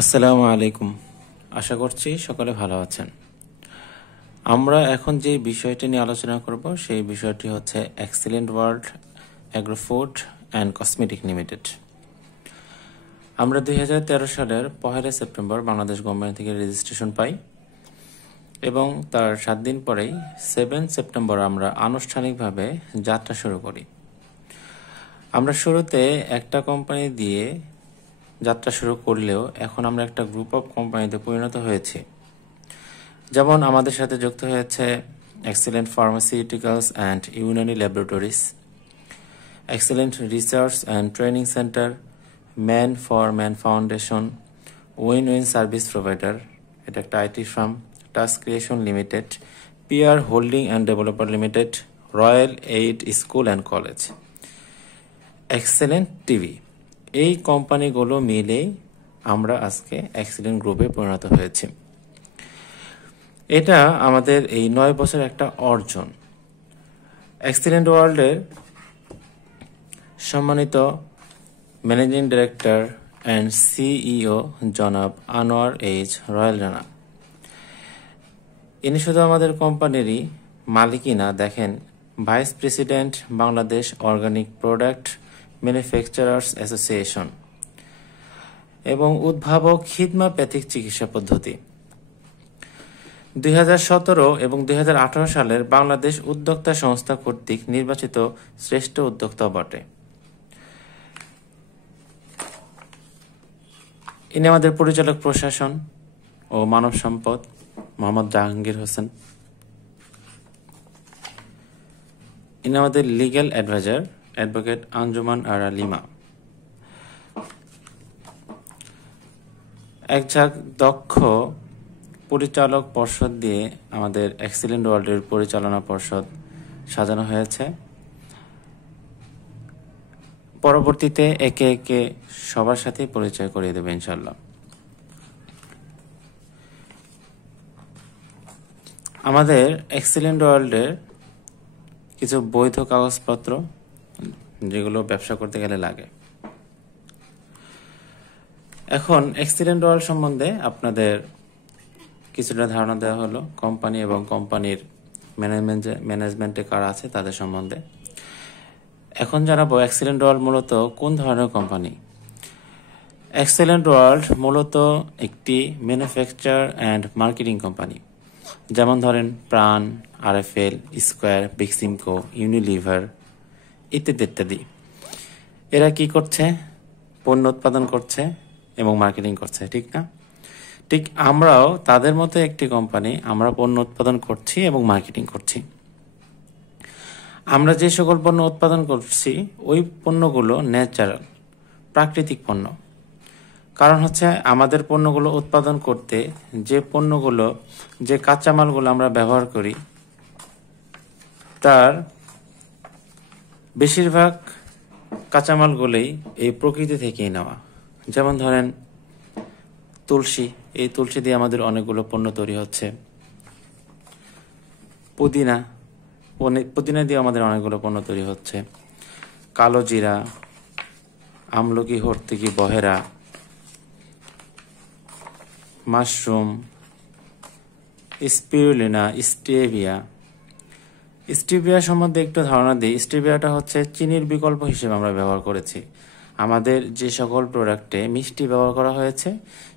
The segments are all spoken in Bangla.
আসসালামু আলাইকুম। আশা করছি সকলে ভালো আছেন। আমরা এখন যে বিষয়টি নিয়ে আলোচনা করব সেই বিষয়টি হচ্ছে excellent world agro food and cosmetic limited. আমরা 2013 সালের 1 সেপ্টেম্বর বাংলাদেশ গভর্নমেন্ট থেকে রেজিস্ট্রেশন পাই এবং তার 7 দিন পরেই 7 সেপ্টেম্বর আমরা আনুষ্ঠানিকভাবে যাত্রা শুরু করি। আমরা শুরুতে একটা কোম্পানি দিয়ে যাত্রা শুরু করলেও এখন আমরা একটা গ্রুপ অফ কোম্পানিতে পরিণত হয়েছি। যেমন আমাদের সাথে যুক্ত হয়েছে excellent pharmaceuticals and Unani laboratories, excellent research and training centre, man for man foundation, win win service provider, এটা একটা IT firm, task creation limited, PR holding and developer limited, royal aid school and college, excellent TV. এই কোম্পানিগুলো মিলেই আমরা আজকে এক্সেলেন্ট গ্রুপে পরিণত হয়েছি। এটা আমাদের এই 9 বছর একটা অর্জন। এক্সেলেন্ট ওয়ার্ল্ডের সম্মানিত ম্যানেজিং ডিরেক্টর অ্যান্ড সিইও জনাব আনোয়ার এইচ রয়্যাল রানা, ইনি শুধু আমাদের কোম্পানিরই মালিকই না, দেখেন vice president Bangladesh organic product manufacturers association এবং উদ্ভাবক খিদমাপ্যাথিক চিকিৎসা পদ্ধতি। 2017 এবং 2018 সালের বাংলাদেশ উদ্যোক্তা সংস্থা কর্তৃক নির্বাচিত শ্রেষ্ঠ উদ্যোক্তা বটে। ইনি আমাদের পরিচালক প্রশাসন ও মানব সম্পদ মোহাম্মদ জাহাঙ্গীর হোসেন। ইনি আমাদের লিগ্যাল অ্যাডভাইজার অ্যাডভোকেট আঞ্জুমান আরা লিমা। এক ঝাঁক দক্ষ পরিচালক পর্ষদ দিয়ে আমাদের এক্সেলেন্ট ওয়ার্ল্ডের পরিচালনা পর্ষদ সাজানো হয়েছে। পরবর্তীতে একে একে সবার সাথে পরিচয় করিয়ে দেবে ইনশাল্লাহ। আমাদের এক্সেলেন্ট ওয়ার্ল্ডের কিছু বৈধ কাগজপত্র যেগুলো ব্যবসা করতে গেলে লাগে। এখন এক্সেলেন্ট ওয়ার্ল্ড সম্বন্ধে আপনাদের কিছুটা ধারণা দেওয়া হলো, কোম্পানি এবং কোম্পানির ম্যানেজমেন্টে কারা আছে তাদের সম্বন্ধে। এখন জানাবো এক্সেলেন্ট ওয়ার্ল্ড মূলত কোন ধরনের কোম্পানি। এক্সেলেন্ট ওয়ার্ল্ড মূলত একটি ম্যানুফ্যাকচার অ্যান্ড মার্কেটিং কোম্পানি। যেমন ধরেন প্রাণ, আরএফএল, স্কোয়ার, বিক্সিমকো, ইউনিলিভার ইত্যাদি ইত্যাদি। এরা কি করছে? পণ্য উৎপাদন করছে এবং মার্কেটিং করছে, ঠিক না? ঠিক আমরাও তাদের মতো একটি কোম্পানি, আমরা পণ্য উৎপাদন করছি এবং মার্কেটিং করছি। আমরা যে সকল পণ্য উৎপাদন করছি ওই পণ্যগুলো ন্যাচারাল, প্রাকৃতিক পণ্য। কারণ হচ্ছে আমাদের পণ্যগুলো উৎপাদন করতে যে কাঁচামালগুলো আমরা ব্যবহার করি তার বেশিরভাগ কাঁচামালগুলোই এই প্রকৃতি থেকেই নেওয়া। যেমন ধরেন তুলসী, এই তুলসী দিয়ে আমাদের অনেকগুলো পণ্য তৈরি হচ্ছে। পুদিনা দিয়ে আমাদের অনেকগুলো পণ্য তৈরি হচ্ছে। কালো জিরা, আমলকি, হর্তকি, বহেরা, মাশরুম, স্পিরুলিনা, স্টিভিয়া সম্বন্ধে একটু ধারণা দিই। স্টিভিয়াটা হচ্ছে চিনির বিকল্প হিসেবে আমরা ব্যবহার করেছি। আমাদের যে সকল প্রোডাক্টে মিষ্টি ব্যবহার করা হয়েছে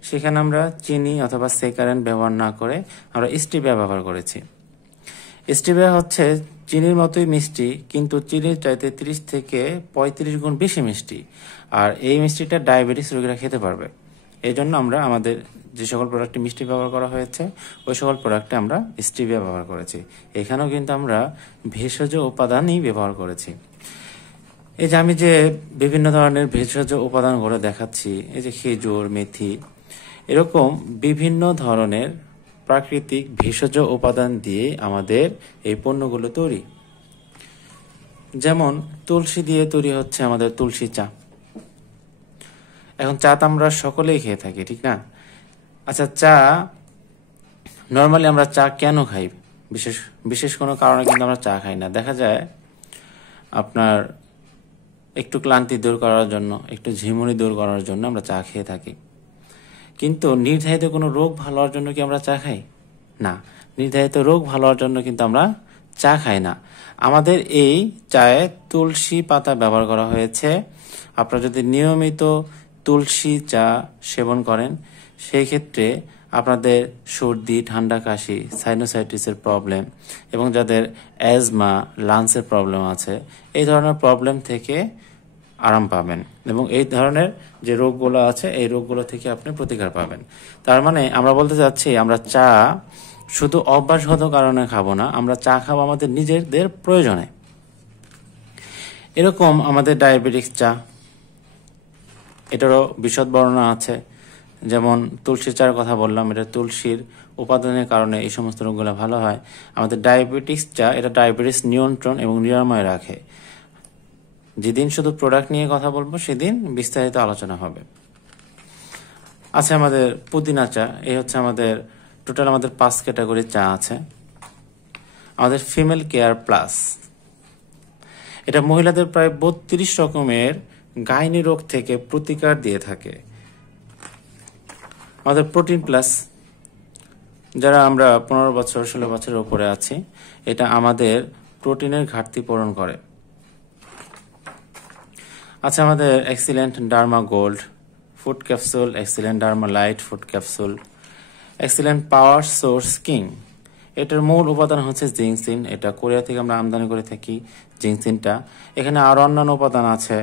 সেখানে আমরা চিনি অথবা সেকারেন্ট ব্যবহার না করে আমরা স্টিভিয়া ব্যবহার করেছি। স্টিভিয়া হচ্ছে চিনির মতোই মিষ্টি, কিন্তু চিনির চাইতে 30 থেকে 35 গুণ বেশি মিষ্টি। আর এই মিষ্টিটা ডায়াবেটিস রোগীরা খেতে পারবে। এই জন্য আমরা আমাদের যে সকল প্রোডাক্টে মিষ্টি ব্যবহার করা হয়েছে ওই সকল প্রোডাক্টে আমরা স্টিভিয়া ব্যবহার করেছি। এখানেও কিন্তু আমরা ভেষজ উপাদানই ব্যবহার করেছি। এই যে আমি যে বিভিন্ন ধরনের ভেষজ উপাদানগুলো দেখাচ্ছি, এই যে খেজুর, মেথি, এরকম বিভিন্ন ধরনের প্রাকৃতিক ভেষজ উপাদান দিয়ে আমাদের এই পণ্যগুলো তৈরি। যেমন তুলসী দিয়ে তৈরি হচ্ছে আমাদের তুলসী চা। এখন চা তো আমরা সকলেই খেয়ে থাকি, ঠিক না? আচ্ছা, চা নর্মালি আমরা চা কেন খাই? বিশেষ কোনো কারণে কিন্তু আমরা চা খাই না। দেখা যায় আপনার একটু ক্লান্তি দূর করার জন্য, একটু ঝিমুনি দূর করার জন্য আমরা চা খেয়ে থাকি। কিন্তু নির্ধারিত কোনো রোগ ভালো হওয়ার জন্য কি আমরা চা খাই? না, নির্ধারিত রোগ ভালো হওয়ার জন্য কিন্তু আমরা চা খাই না। আমাদের এই চায়ে তুলসী পাতা ব্যবহার করা হয়েছে। আপনারা যদি নিয়মিত তুলসী চা সেবন করেন, সেই ক্ষেত্রে আপনাদের সর্দি, ঠান্ডা, কাশি, সাইনোসাইটিসের প্রবলেম এবং যাদের অ্যাজমা, লাংসের প্রবলেম আছে, এই ধরনের প্রবলেম থেকে আরাম পাবেন এবং এই ধরনের যে রোগগুলো আছে এই রোগগুলো থেকে আপনি প্রতিকার পাবেন। তার মানে আমরা বলতে চাচ্ছি, আমরা চা শুধু অভ্যাসগত কারণে খাবো না, আমরা চা খাবো আমাদের নিজেদের প্রয়োজনে। এরকম আমাদের ডায়াবেটিক্স চা, এটারও বিশদ বর্ণনা আছে। যেমন তুলসী চার কথা বললাম, এটা তুলসীর উপাদানের কারণে এই সমস্ত রোগগুলো ভালো হয়। আমাদের ডায়াবেটিক্স চা, এটা ডায়াবেটিস নিয়ন্ত্রণ এবং নিরাময় রাখে। যেদিন শুধু প্রোডাক্ট নিয়ে কথা বলবো সেদিন বিস্তারিত আলোচনা হবে। আছে আমাদের পুদিনা চা, এই হচ্ছে আমাদের টোটাল আমাদের 5 ক্যাটাগরির চা আছে। আমাদের ফিমেল কেয়ার প্লাস, এটা মহিলাদের প্রায় 32 রকমের গাইনি রোগ থেকে প্রতিকার দিয়ে থাকে। আমাদের প্রোটিন প্লাস, যারা আমরা 15 বছর 16 বছরের উপরে আছি, এটা আমাদের প্রোটিনের ঘাটতি পূরণ করে। আচ্ছা, আমাদের excellent derma gold food capsule, excellent derma light food capsule, excellent power source king, এটার মূল উপাদান হচ্ছে জিংসিন। এটা কোরিয়া থেকে আমরা আমদানি করে থাকি জিংসিনটা। এখানে আরো অন্যান্য উপাদান আছে,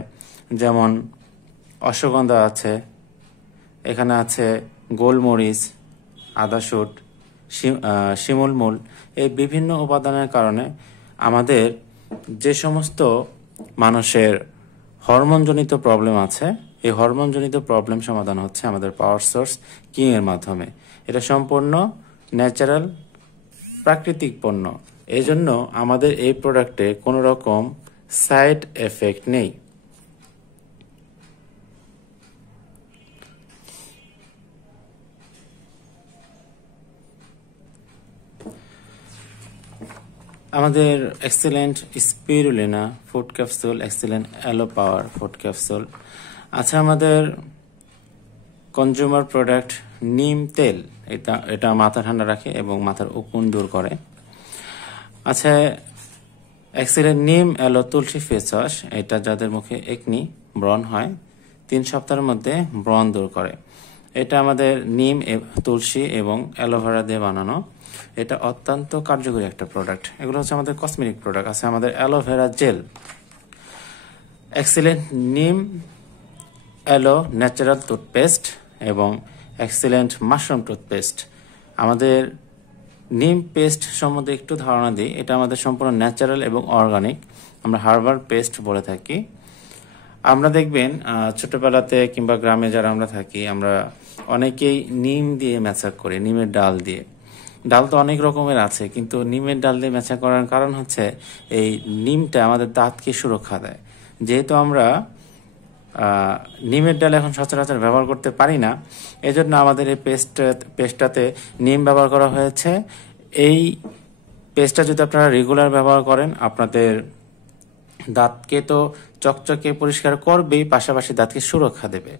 যেমন অশ্বগন্ধা আছে, এখানে আছে গোলমরিচ, আদাশুট, শিমুল মূল। এই বিভিন্ন উপাদানের কারণে আমাদের যে সমস্ত মানুষের হরমোনজনিত প্রবলেম আছে, এই হরমোনজনিত প্রবলেম সমাধান হচ্ছে আমাদের পাওয়ার সোর্স কিং এর মাধ্যমে। এটা সম্পূর্ণ ন্যাচারাল, প্রাকৃতিক পণ্য। এই জন্য আমাদের এই প্রোডাক্টে কোনো রকম সাইড এফেক্ট নেই। আমাদের excellent spirulina food capsule, excellent aloe power food capsule আছে। আমাদের কনজিউমার প্রোডাক্ট নিম তেল, এটা মাথা ঠান্ডা রাখে এবং মাথার উকুন দূর করে। আচ্ছা, এক্সিলেন্ট নিম অ্যালো তুলসী ফেস ওয়াশ, এটা যাদের মুখে একনি ব্রণ হয় 3 সপ্তাহের মধ্যে ব্রণ দূর করে। এটা আমাদের নিম, তুলসী এবং অ্যালোভেরা দিয়ে বানানো। এটা অত্যন্ত কার্যকরী একটা প্রোডাক্ট। এগুলো হচ্ছে আমাদের কসমেটিক প্রোডাক্ট। আছে আমাদের অ্যালোভেরা জেল, এক্সিলেন্ট নিম অ্যালো ন্যাচারাল টুথপেস্ট এবং এক্সিলেন্ট মাশরুম টুথপেস্ট। আমাদের নিম পেস্ট সম্বন্ধে একটু ধারণা দিই। এটা আমাদের সম্পূর্ণ ন্যাচারাল এবং অর্গানিক, আমরা হার্বাল পেস্ট বলে থাকি। আমরা দেখবেন ছোটবেলাতে কিংবা গ্রামে যারা আমরা থাকি, আমরা অনেকেই নিম দিয়ে ম্যাচাক করি, নিমের ডাল দিয়ে। ডাল তো অনেক রকমের আছে, কিন্তু নিমের ডাল দিয়ে ম্যাচাক করার কারণ হচ্ছে এই নিমটা আমাদের দাঁতকে সুরক্ষা দেয়। যেহেতু আমরা নিমের ডাল এখন সচরাচর ব্যবহার করতে পারি না, এজন্য আমাদের এই পেস্টটাতে নিম ব্যবহার করা হয়েছে। এই পেস্টটা যদি আপনারা রেগুলার ব্যবহার করেন, আপনাদের দাঁতকে তো চকচকে পরিষ্কার করবেই, পাশাপাশি দাঁতকে সুরক্ষা দেবে।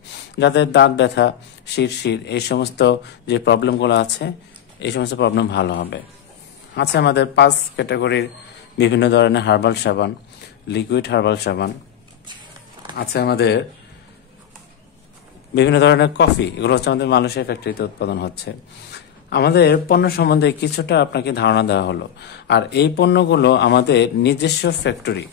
যাদের দাঁত ব্যথা, শিরশির, এই সমস্ত যে প্রবলেমগুলো আছে, এই সমস্ত প্রবলেম ভালো হবে। আছে আমাদের 5 ক্যাটাগরির বিভিন্ন ধরনের হার্বাল সাবান, লিকুইড হার্বাল সাবান। আছে আমাদের বিভিন্ন ধরনের কফি, এগুলো হচ্ছে আমাদের মালয়েশিয়া ফ্যাক্টরিতে উৎপাদন হচ্ছে। আমাদের পণ্য সম্বন্ধে কিছুটা আপনাকে ধারণা দেওয়া হলো। আর এই পণ্যগুলো আমাদের নিজস্ব ফ্যাক্টরি,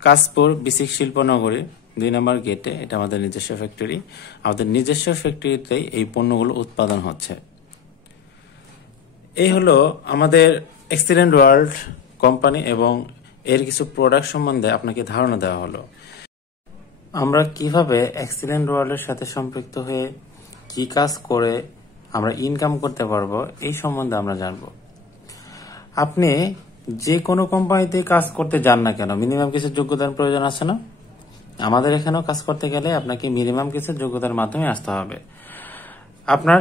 কাশপুর বিসিক শিল্পনগরী 2 নম্বর গেটে, এটা আমাদের নিজস্ব ফ্যাক্টরি। আমাদের নিজস্ব ফ্যাক্টরিতেই এই পণ্যগুলো উৎপাদন হচ্ছে। এই হলো আমাদের এক্সিলেন্ট ওয়ার্ল্ড কোম্পানি এবং এর কিছু প্রোডাক্ট সম্বন্ধে আপনাকে ধারণা দেওয়া হলো। আমরা কিভাবে এক্সিলেন্ট ওয়ার্ল্ডের সাথে সম্পৃক্ত হয়ে কি কাজ করে আমরা ইনকাম করতে পারবো, এই সম্বন্ধে আমরা জানবো। আপনি যে কোনো কোম্পানিতে কাজ করতে যান না কেন, মিনিমাম কিছু যোগ্যতার প্রয়োজন আছে না? আমাদের এখানেও কাজ করতে গেলে আপনাকে মিনিমাম কিছু যোগ্যতার মাধ্যমে আসতে হবে। আপনার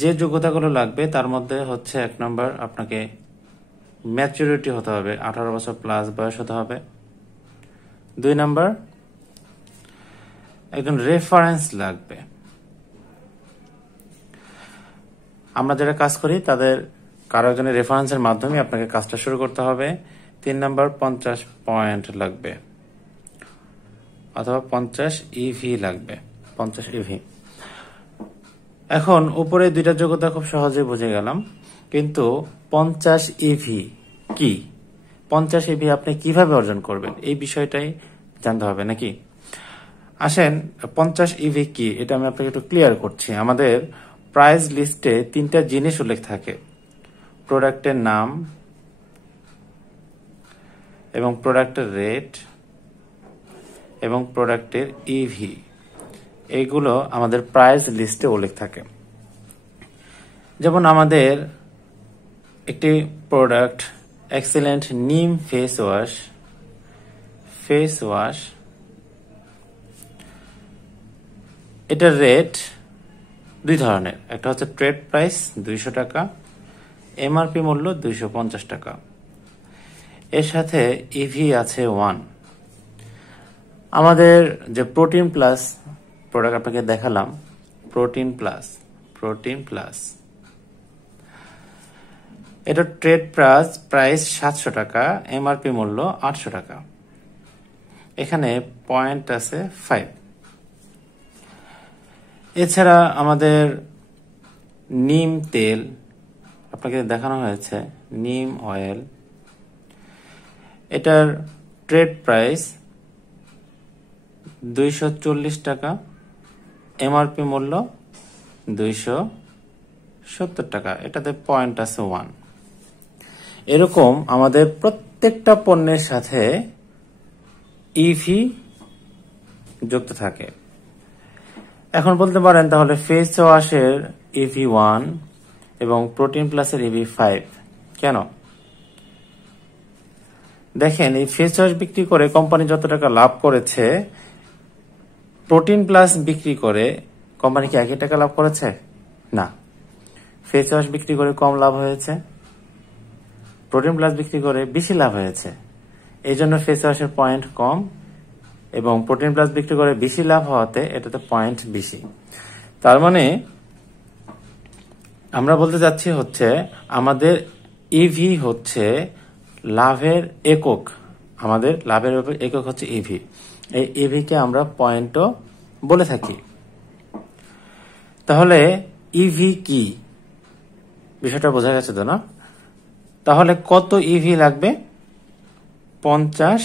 যে যোগ্যতাগুলো লাগবে তার মধ্যে হচ্ছে 1 নম্বর, আপনাকে ম্যাচুরিটি হতে হবে, 18 বছর প্লাস বয়স হতে হবে। 2 নম্বর, একজন রেফারেন্স লাগবে। আমরা যারা কাজ করি তাদের কারো একজনের রেফারেন্সের মাধ্যমে আপনাকে কাজটা শুরু করতে হবে। 3 নাম্বার 50 পয়েন্ট লাগবে অথবা 50 ইভি লাগবে, 50 ইভি। এখন উপরে দুইটা যোগ্যতা খুব সহজে বুঝে গেলাম, কিন্তু 50 ইভি কি, 50 ইভি আপনি কিভাবে অর্জন করবেন এই বিষয়টাই জানতে হবে নাকি। আসেন 50 ইভি কি এটা আমি আপনাকে একটু ক্লিয়ার করছি। আমাদের প্রাইস লিস্টে 3টা জিনিস উল্লেখ থাকে, প্রোডাক্টের নাম এবং প্রোডাক্টের রেট এবং প্রোডাক্টের ইভি, এইগুলো আমাদের প্রাইস লিস্টে উল্লেখ থাকে। যেমন আমাদের একটি প্রোডাক্ট এক্সেলেন্ট নিম ফেস ওয়াশ, এটার রেট দুই ধরনের, একটা হচ্ছে ট্রেড প্রাইস 200 টাকা, এমআরপি মূল্য 250 টাকা, এর সাথে ইভি আছে 1। আমাদের যে প্রোটিন প্লাস প্রোডাক্ট আপনাকে দেখালাম, প্রোটিন প্লাস এটা ট্রেড প্রাইস 700 টাকা, এমআরপি মূল্য 800 টাকা, এখানে পয়েন্ট আছে 5। এছাড়া আমাদের নিম তেল আপনাকে দেখানো হয়েছে, নিম অয়েল, এটার ট্রেড প্রাইস 240 টাকা, এমআরপি মূল্য 270 টাকা, এটাতে পয়েন্ট আছে 1। এরকম আমাদের প্রত্যেকটা পণ্যের সাথে ইভি যুক্ত থাকে। এখন বলতে পারেন তাহলে ফেস ওয়াশের ইভি 1 এবং প্রোটিন প্লাসের ইভি 5 কেন? দেখেন এই ফেস ওয়াশ বিক্রি করে কোম্পানি যত টাকা লাভ করেছে, প্রোটিন প্লাস বিক্রি করে কোম্পানি কি একই টাকা লাভ করেছে? না, ফেস ওয়াশ বিক্রি করে কম লাভ হয়েছে, প্রোটিন প্লাস বিক্রি করে বেশি লাভ হয়েছে। এই জন্য ফেস ওয়াশের পয়েন্ট কম এবং প্রোটিন প্লাস বিক্রি করে বেশি লাভ হওয়াতে এটাতে পয়েন্ট বেশি। তার মানে আমরা বলতে যাচ্ছি হচ্ছে আমাদের ইভি হচ্ছে লাভের একক, আমাদের লাভের একক হচ্ছে ইভি। এই ইভিকে আমরা পয়েন্টও বলে থাকি। তাহলে ইভি কি বিষয়টা বোঝা গেছে তো না? তাহলে কত ইভি লাগবে? 50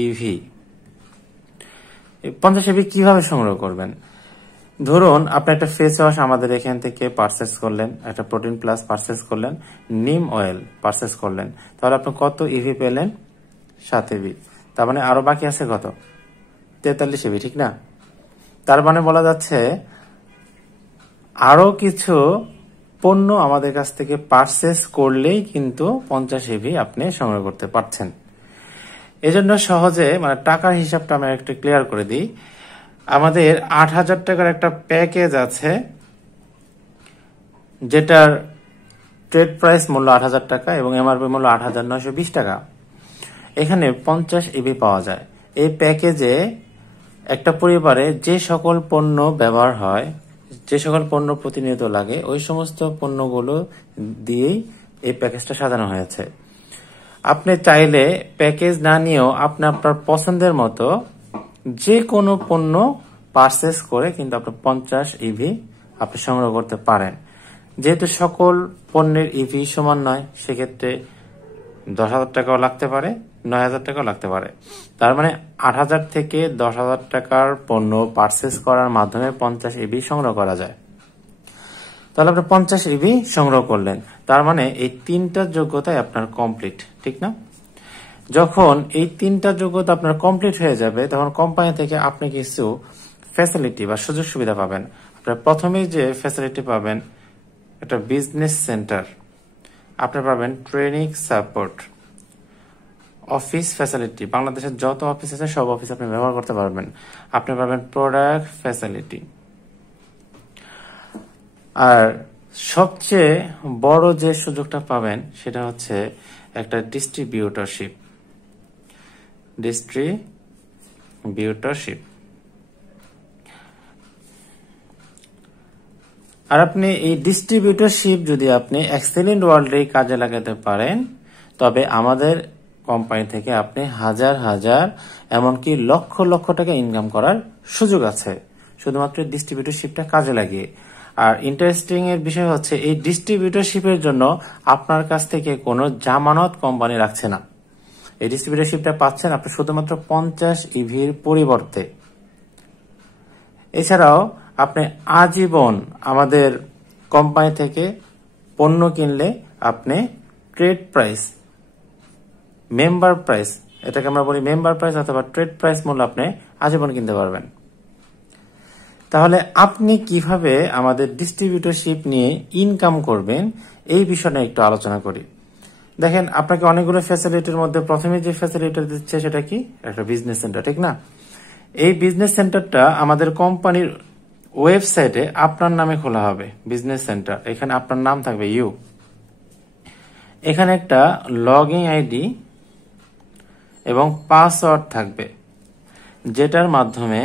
ইভি। 50 ইভি কিভাবে সংগ্রহ করবেন? ধরুন আপনি একটা ফেস ওয়াশ আমাদের এখান থেকে পারচেস করলেন, একটা প্রোটিন প্লাস পারচেস করলেন, নিম অয়েল পারচেস করলেন, তাহলে আপনি কত ইভি পেলেন? 7 ইভি। তার মানে আরো বাকি আছে কত? 43 ইভি, ঠিক না? তার মানে বলা যাচ্ছে আরো কিছু পণ্য আমাদের কাছ থেকে পারচেস করলেই কিন্তু 50 ইভি আপনি সংগ্রহ করতে পারছেন। এজন্য সহজে মানে টাকার হিসাবটা আমি একটু ক্লিয়ার করে দিই। আমাদের 8000 টাকার একটা প্যাকেজ আছে, যেটার ট্রেড প্রাইস মূল্য 8000 টাকা এবং এমআরপি মূল্য 8920 টাকা। এখানে 50 ইভি পাওয়া যায়। এই প্যাকেজে একটা পরিবারে যে সকল পণ্য ব্যবহার হয়, যে সকল পণ্য প্রতিনিয়ত লাগে, ওই সমস্ত পণ্যগুলো দিয়েই এই প্যাকেজটা সাজানো হয়েছে। আপনি চাইলে প্যাকেজ না নিয়েও আপনি আপনার পছন্দের মতো যে কোনো পণ্য পারচেস করে কিন্তু আপনি 50 ইভি আপনি সংগ্রহ করতে পারেন। যেহেতু সকল পণ্যের ইভি সমান নয়, সেক্ষেত্রে 10,000 টাকাও লাগতে পারে, 9,000 টাকাও লাগতে পারে। তার মানে 8,000 থেকে 10,000 টাকার পণ্য পারচেস করার মাধ্যমে 50 ইভি সংগ্রহ করা যায়। তাহলে আপনি 50 ইভি সংগ্রহ করলেন, তার মানে এই 3টা যোগ্যতায় আপনার কমপ্লিট, ঠিক না? যখন এই 3টা যোগ্যতা আপনার কমপ্লিট হয়ে যাবে, তখন কোম্পানি থেকে আপনি কিছু ফ্যাসিলিটি বা সুযোগ সুবিধা পাবেন। আপনার প্রথমেই যে ফ্যাসিলিটি পাবেন, একটা বিজনেস সেন্টার, আপনি পাবেন ট্রেনিং সাপোর্ট, অফিস ফ্যাসিলিটি, বাংলাদেশের যত অফিস আছে সব অফিস আপনি ব্যবহার করতে পারবেন। আপনি পাবেন প্রোডাক্ট ফ্যাসিলিটি, আর সবচেয়ে বড় যে সুযোগটা পাবেন সেটা হচ্ছে একটা ডিস্ট্রিবিউটরশিপ। আর আপনি এই ডিস্ট্রিবিউটরশিপ যদি আপনি এক্সেলেন্ট ওয়ার্ল্ডে কাজে লাগাতে পারেন, তবে আমাদের কোম্পানি থেকে আপনি হাজার হাজার এমনকি লক্ষ লক্ষ টাকা ইনকাম করার সুযোগ আছে শুধুমাত্র ডিস্ট্রিবিউটরশিপটা কাজে লাগিয়ে। আর ইন্টারেস্টিং এর বিষয় হচ্ছে এই ডিস্ট্রিবিউটরশিপের জন্য আপনার কাছ থেকে কোনো জামানত কোম্পানি রাখছে না। এই ডিস্ট্রিবিউটরশিপটা পাচ্ছেন আপনি শুধুমাত্র 50 ইভির পরিবর্তে। এছাড়াও আপনি আজীবন আমাদের কোম্পানি থেকে পণ্য কিনলে আপনি ট্রেড প্রাইস, মেম্বার প্রাইস, এটাকে আমরা বলি মেম্বার প্রাইস অথবা ট্রেড প্রাইস মূল্য আপনি আজীবন কিনতে পারবেন। তাহলে আপনি কিভাবে আমাদের ডিস্ট্রিবিউটরশিপ নিয়ে ইনকাম করবেন এই বিষয়ে একটু আলোচনা করি। দেখেন, আপনাকে অনেকগুলো ফ্যাসিলিটির মধ্যে প্রথমে যে ফ্যাসিলিটি দিচ্ছে সেটা কি? একটা বিজনেস সেন্টার, ঠিক না? এই বিজনেস সেন্টারটা আমাদের কোম্পানির ওয়েবসাইটে আপনার নামে খোলা হবে। বিজনেস সেন্টার, এখানে আপনার নাম থাকবে ইউ, এখানে একটা লগ ইন আইডি এবং পাসওয়ার্ড থাকবে, যেটার মাধ্যমে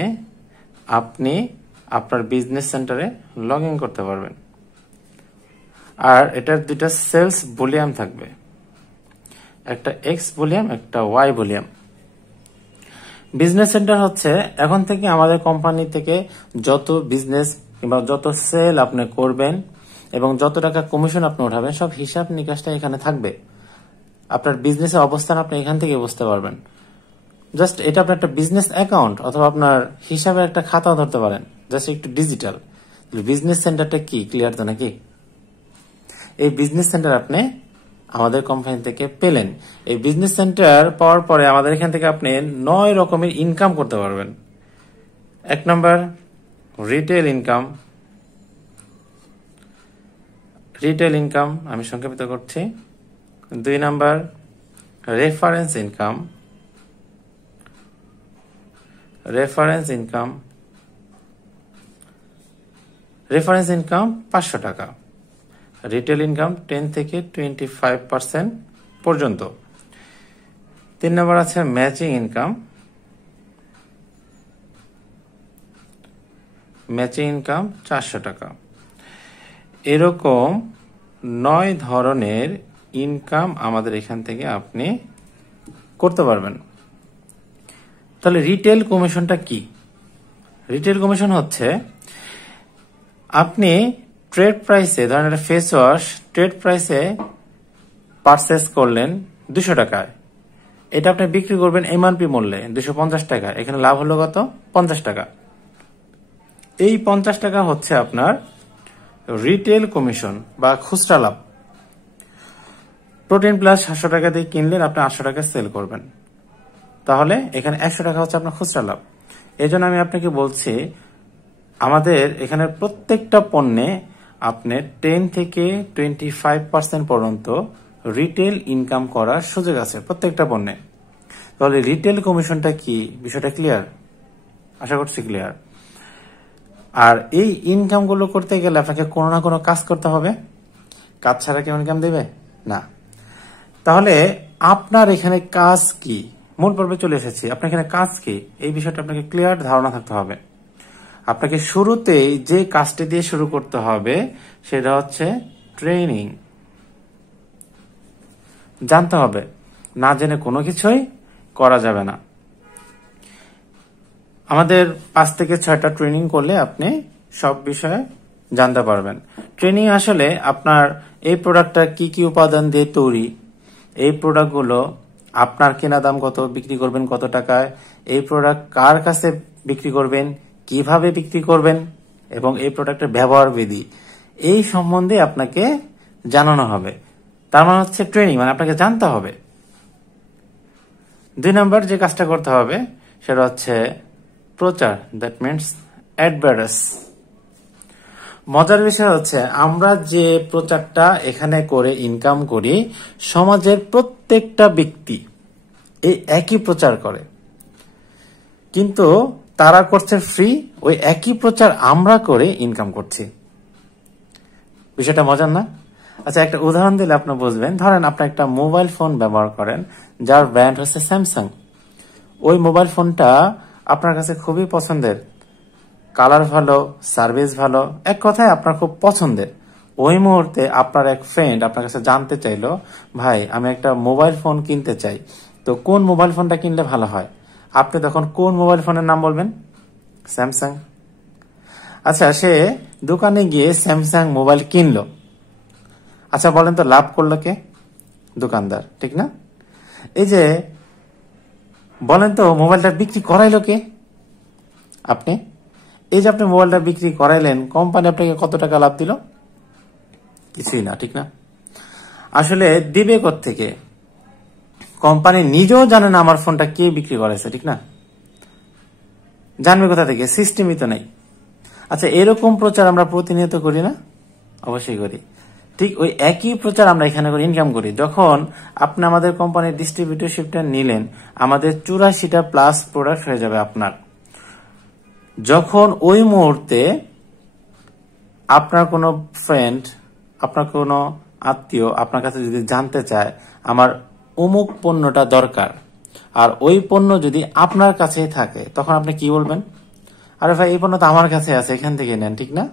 আপনি আপনার বিজনেস সেন্টারে লগ ইন করতে পারবেন। আর এটার দুইটা সেলস ভলিউম থাকবে, একটা এক্স ভলিউম, একটা ওয়াই ভলিউম। বিজনেস সেন্টার হচ্ছে এখন থেকে আমাদের কোম্পানি থেকে যত বিজনেস কিংবা যত সেল আপনি করবেন এবং যত টাকা কমিশন আপনি উঠাবেন সব হিসাব নিকাশটা এখানে থাকবে। আপনার বিজনেসের অবস্থান আপনি এখান থেকে বুঝতে পারবেন। জাস্ট এটা আপনার একটা বিজনেস অ্যাকাউন্ট অথবা আপনার হিসাবের একটা খাতা ধরতে পারেন, জাস্ট একটু ডিজিটাল। বিজনেস সেন্টারটা কি ক্লিয়ার তো নাকি? এই বিজনেস সেন্টার আপনি আমাদের কোম্পানি থেকে পেলেন। এই বিজনেস সেন্টার পাওয়ার পরে আমাদের এখান থেকে আপনি 9 রকমের ইনকাম করতে পারবেন। 1 নম্বর রিটেল ইনকাম, রিটেল ইনকাম আমি সংক্ষেপিত করছি। 2 নম্বর reference income, reference income, reference income 500 টাকা। রিটেল ইনকাম 10 থেকে 25% পর্যন্ত। 3 নম্বর আছে ম্যাচিং ইনকাম, ম্যাচিং ইনকাম 400 টাকা। এরকম 9 ধরনের ইনকাম আমাদের এখান থেকে আপনি করতে পারবেন। তাহলে রিটেল কমিশনটা কি? রিটেল কমিশন হচ্ছে আপনি ট্রেড প্রাইসে, ধরেন একটা ফেস ওয়াশ ট্রেড প্রাইসে পারচেস করলেন 200 টাকায়, এটা আপনি বিক্রি করবেন এমআরপি মূল্যে 250 টাকা। এখানে লাভ হলো কত? 50 টাকা। এই 50 টাকা হচ্ছে আপনার রিটেল কমিশন বা খুচরা লাভ। প্রোটিন প্লাস 700 টাকা দিয়ে কিনলেন, আপনি 800 টাকা সেল করবেন, তাহলে এখানে 100 টাকা হচ্ছে আপনার খুচরা লাভ। এই জন্য আমি আপনাকে বলছি আমাদের এখানে প্রত্যেকটা পণ্যে আপনি 10 থেকে 25% পর্যন্ত রিটেল ইনকাম করার সুযোগ আছে প্রত্যেকটা পণ্যে। তাহলে রিটেল কমিশনটা কি, বিষয়টা ক্লিয়ার? আশা করছি ক্লিয়ার। আর এই ইনকাম গুলো করতে গেলে আপনাকে কোনো না কোনো কাজ করতে হবে। কাজ ছাড়া কেউ ইনকাম দেবে না। তাহলে আপনার এখানে কাজ কি? মূল পর্বে চলে এসেছি। আপনার এখানে কাজ কি এই বিষয়টা আপনাকে ক্লিয়ার ধারণা থাকতে হবে। আপনাকে শুরুতেই যে কাজটি দিয়ে শুরু করতে হবে সেটা হচ্ছে ট্রেনিং। জানতে হবে, না জেনে কোনো কিছুই করা যাবে না। আমাদের 5 থেকে 6টা ট্রেনিং করলে আপনি সব বিষয়ে জানতে পারবেন। ট্রেনিং আসলে আপনার এই প্রোডাক্টটা কি কি উপাদান দিয়ে তৈরি, এই প্রোডাক্টগুলো আপনার কেনা দাম কত, বিক্রি করবেন কত টাকায়, এই প্রোডাক্ট কার কাছে বিক্রি করবেন, কিভাবে বিক্রি করবেন এবং এই প্রোডাক্টের ব্যবহার বিধি, এই সম্বন্ধে আপনাকে জানানো হবে। তার মানে হচ্ছে ট্রেনিং, মানে আপনাকে জানতে হবে। 2 নম্বর যে কাজটা করতে হবে সেটা হচ্ছে প্রচার, দ্যাট মিনস অ্যাডভার্টাইজ। মজার বিষয় হচ্ছে আমরা যে প্রচারটা এখানে করে ইনকাম করি, সমাজের প্রত্যেকটা ব্যক্তি এই একই প্রচার করে, কিন্তু তারা করছে ফ্রি, ওই একই প্রচার আমরা করে ইনকাম করছি। বিষয়টা মজার না? আচ্ছা, একটা উদাহরণ দিলে আপনি বুঝবেন। ধরেন আপনি একটা মোবাইল ফোন ব্যবহার করেন যার ব্র্যান্ড হচ্ছে স্যামসাং। ওই মোবাইল ফোনটা আপনার কাছে খুবই পছন্দের, কালার ভালো, সার্ভিস ভালো, এক কথায় আপনার খুব পছন্দের। ওই মুহূর্তে আপনার এক ফ্রেন্ড আপনার কাছে জানতে চাইলো, ভাই আমি একটা মোবাইল ফোন কিনতে চাই, তো কোন মোবাইল ফোনটা কিনলে ভালো হয়? আপনি তখন কোন মোবাইল ফোনের নাম বলবেন? স্যামসাং। আচ্ছা, সে দোকানে গিয়ে স্যামসাং মোবাইল কিনলো। আচ্ছা বলেন তো লাভ করলো কে? দোকানদার, ঠিক না? এই যে বলেন তো মোবাইলটা বিক্রি করাইলো কে? আপনি। এই যে আপনি মোবাইলটা বিক্রি করাইলেন, কোম্পানি আপনাকে কত টাকা লাভ দিল? কিছুই না, ঠিক না? আসলে দিবে কোত্থেকে? কোম্পানি নিজেও জানে না আমার ফোনটা কে বিক্রি করেছে, ঠিক না? জানবে কোথা থেকে? সিস্টেমই তো নেই। আচ্ছা, এরকম প্রচার আমরা প্রতিনিয়ত করি না? অবশ্যই করি। ঠিক ওই একই প্রচার আমরা এখানে করে ইনকাম করি। যখন আপনি আমাদের কোম্পানির ডিস্ট্রিবিউটরশিপটা নিলেন, আমাদের 84টা প্লাস প্রোডাক্ট হয়ে যাবে আপনার। যখন ওই মুহূর্তে আপনার কোনো ফ্রেন্ড, আপনার কোনো আত্মীয় আপনার কাছে যদি জানতে চায় আমার অমুক পণ্যটা দরকার, আর ওই পণ্য যদি আপনার কাছেই থাকে, তখন আপনি কি বলবেন? আরে ভাই, এই পণ্য তো আমার কাছে আছে, এখান থেকে নেন, ঠিক না?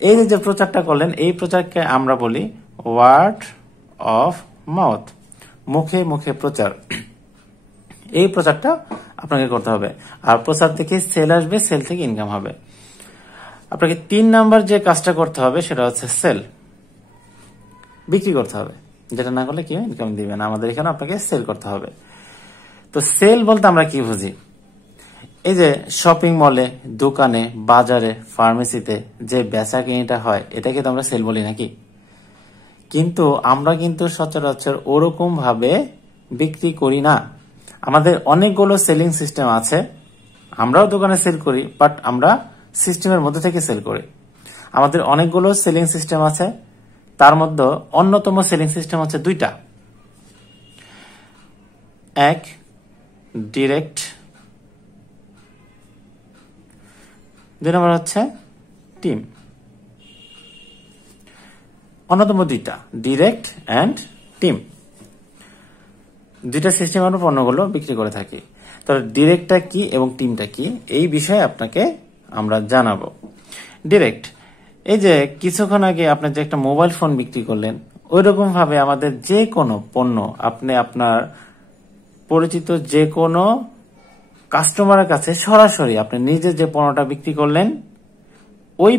এই যে প্রচারটা করলেন, এই প্রচারকে আমরা বলি ওয়ার্ড অফ মাউথ, মুখে মুখে প্রচার। এই প্রচারটা আপনাকে করতে হবে, আর প্রচার থেকে সেল আসবে, সেল থেকে ইনকাম হবে। আপনাকে 3 নাম্বার যে কাজটা করতে হবে সেটা হচ্ছে সেল, বিক্রি করতে হবে। যেটা না করলে কি ইনকাম দিবেন, আমাদের এখানে আপনাকে সেল করতে হবে। তো সেল বলতে আমরা কি বুঝি? এই যে শপিং মলে, দোকানে, বাজারে, ফার্মেসিতে যে বেচা কিনিটা হয়, এটাকে তো আমরা সেল বলি নাকি? কিন্তু আমরা কিন্তু সচরাচর ওরকম ভাবে বিক্রি করি না। আমাদের অনেকগুলো সেলিং সিস্টেম আছে। আমরাও দোকানে সেল করি, বাট আমরা সিস্টেমের মধ্যে থেকে সেল করি। আমাদের অনেকগুলো সেলিং সিস্টেম আছে, তার মধ্যে অন্যতম সেলিং সিস্টেম হচ্ছে 2টা। এক, ডিরেক্ট, 2 নম্বর হচ্ছে টিম। অন্যতম 2টা, ডিরেক্ট অ্যান্ড টিম। 2টা সিস্টেম আমরা পণ্যগুলো বিক্রি করে থাকি। তাহলে ডিরেক্টটা কি এবং টিমটা কি, এই বিষয়ে আপনাকে আমরা জানাবো। ডিরেক্ট, এই যে কিছুক্ষণ আগে আপনি যে একটা মোবাইল ফোন বিক্রি করলেন, ওই রকম ভাবে আমাদের যে কোনো পণ্য আপনি আপনার পরিচিত যে কোনো কাস্টমারের কাছে সরাসরি আপনি নিজে যে পণ্যটা বিক্রি করলেন, ওই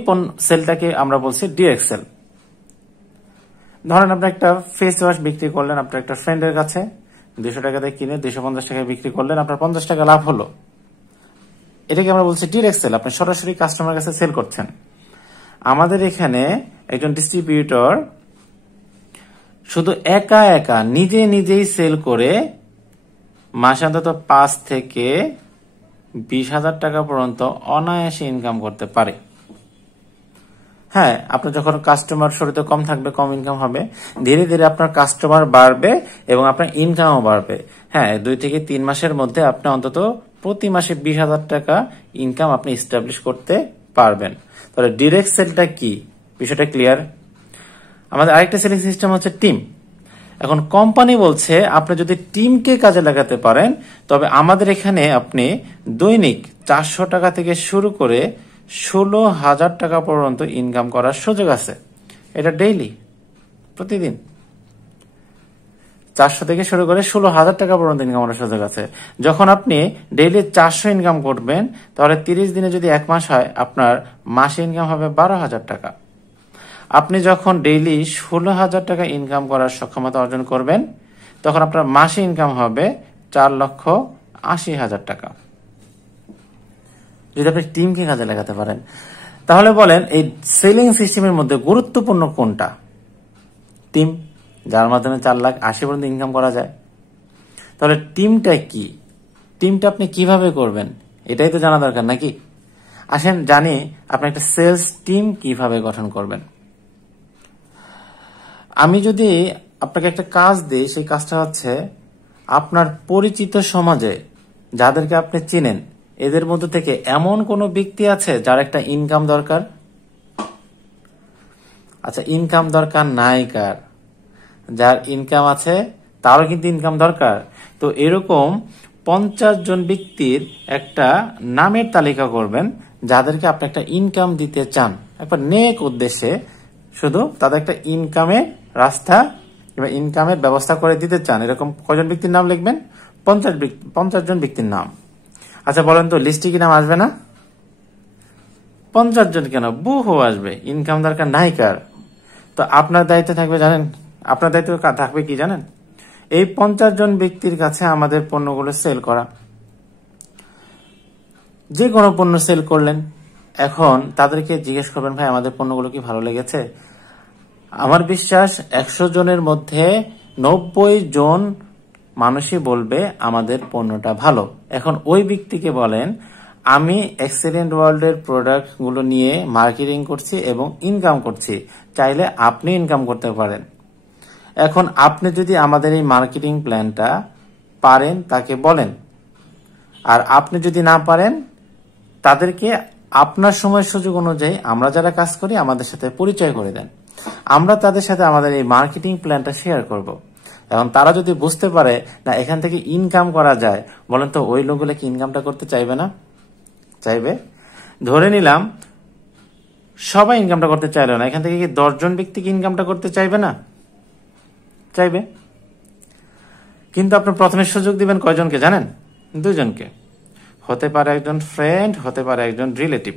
সেলটাকে আমরা বলছি ডিরেক্ট সেল। ধরেন আপনি একটা ফেস ওয়াশ বিক্রি করলেন আপনার একটা ফ্রেন্ডের কাছে, 200 টাকা দিয়ে কিনে 250 টাকায় বিক্রি করলেন, আপনার 50 টাকা লাভ হলো। এটাকে আমরা বলছি ডিরেক্ট সেল, আপনি সরাসরি কাস্টমারের কাছে সেল করছেন। আমাদের এখানে একজন ডিস্ট্রিবিউটর শুধু একা একা নিজে নিজেই সেল করে মাসে অন্তত 5 থেকে 20,000 টাকা পর্যন্ত অনায়াসে ইনকাম করতে পারে। হ্যাঁ, আপনার যখন কাস্টমার শুরুতে কম থাকবে, কম ইনকাম হবে, ধীরে ধীরে আপনার কাস্টমার বাড়বে এবং আপনার ইনকামও বাড়বে। হ্যাঁ, 2 থেকে 3 মাসের মধ্যে আপনি অন্তত প্রতি মাসে 20,000 টাকা ইনকাম আপনি এস্টাবলিশ করতে পারবেন। তাহলে ডিরেক্ট সেলটা কি, বিষয়টা ক্লিয়ার? আমাদের আরেকটা সেলিং সিস্টেম হচ্ছে টিম। এখন কোম্পানি বলছে আপনি যদি টিমকে কাজে লাগাতে পারেন, তবে আমাদের এখানে আপনি দৈনিক 400 টাকা থেকে শুরু করে 16,000 টাকা পর্যন্ত ইনকাম করার সুযোগ আছে। এটা ডেইলি, প্রতিদিন 400 থেকে শুরু করে 16,000 টাকা পর্যন্ত ইনকাম করার সুযোগ আছে। যখন আপনি ডেইলি 400 ইনকাম করবেন, তাহলে 30 দিনে যদি 1 মাস হয়, আপনার মাসে ইনকাম হবে 12,000 টাকা। আপনি যখন ডেইলি 16,000 টাকা ইনকাম করার সক্ষমতা অর্জন করবেন, তখন আপনার মাসে ইনকাম হবে 4,80,000 টাকা, যদি আপনি টিমকে কাজে লাগাতে পারেন। তাহলে বলেন এই সেলিং সিস্টেমের মধ্যে গুরুত্বপূর্ণ কোনটা? টিম, যার মাধ্যমে 4,80,000 পর্যন্ত ইনকাম করা যায়। তাহলে টিমটা কি, টিমটা আপনি কিভাবে করবেন, এটাই তো জানা দরকার নাকি? আসেন জানি আপনি একটা সেলস টিম কিভাবে গঠন করবেন। আমি যদি আপনাকে একটা কাজ দিই, সেই কাজটা হচ্ছে আপনার পরিচিত সমাজে যাদেরকে আপনি চিনেন, এদের মধ্যে থেকে এমন কোন ব্যক্তি আছে যার একটা ইনকাম দরকার? আচ্ছা, ইনকাম দরকার নাই কার? যার ইনকাম আছে তারও কিন্তু ইনকাম দরকার। তো এরকম 50 জন ব্যক্তির একটা নামের তালিকা করবেন যাদেরকে আপনি একটা ইনকাম দিতে চান, একটা নেক উদ্দেশ্যে, শুধু তাদের একটা ইনকামের রাস্তা কিংবা ইনকামের ব্যবস্থা করে দিতে চান। এরকম কয়জন ব্যক্তির নাম লিখবেন? 50 জন ব্যক্তির নাম। আচ্ছা বলেন তো, লিস্টে কি নাম আসবে না? 50 জন কেন, বহু আসবে। ইনকাম দরকার নাই কার? তো আপনার দায়িত্ব থাকবে জানেন, আপনার দায়িত্ব থাকবে কি জানেন? এই 50 জন ব্যক্তির কাছে আমাদের পণ্যগুলো সেল করা। যে কোনো পণ্য সেল করলেন, এখন তাদেরকে জিজ্ঞেস করবেন, ভাই আমাদের পণ্যগুলো কি ভালো লেগেছে? আমার বিশ্বাস 100 জনের মধ্যে 90 জন মানুষই বলবে আমাদের পণ্যটা ভালো। এখন ওই ব্যক্তিকে বলেন, আমি এক্সেলেন্ট ওয়ার্ল্ডের প্রোডাক্ট গুলো নিয়ে মার্কেটিং করছি এবং ইনকাম করছি, চাইলে আপনি ইনকাম করতে পারেন। এখন আপনি যদি আমাদের এই মার্কেটিং প্ল্যানটা পারেন তাকে বলেন, আর আপনি যদি না পারেন তাদেরকে আপনার সময় সুযোগ অনুযায়ী আমরা যারা কাজ করি আমাদের সাথে পরিচয় করে দেন। আমরা তাদের সাথে আমাদের এই মার্কেটিং প্ল্যানটা শেয়ার করব। এখন তারা যদি বুঝতে পারে না এখান থেকে ইনকাম করা যায়, বলেন তো ওই লোকগুলো কি ইনকামটা করতে চাইবে না? চাইবে। ধরে নিলাম সবাই ইনকামটা করতে চাইলো না, এখান থেকে কি 10 জন ব্যক্তি কি ইনকামটা করতে চাইবে না? চাইবে। কিন্তু আপনি প্রথমে সুযোগ দিবেন কয়জনকে জানেন? 2 জনকে। হতে পারে একজন ফ্রেন্ড, হতে পারে একজন রিলেটিভ।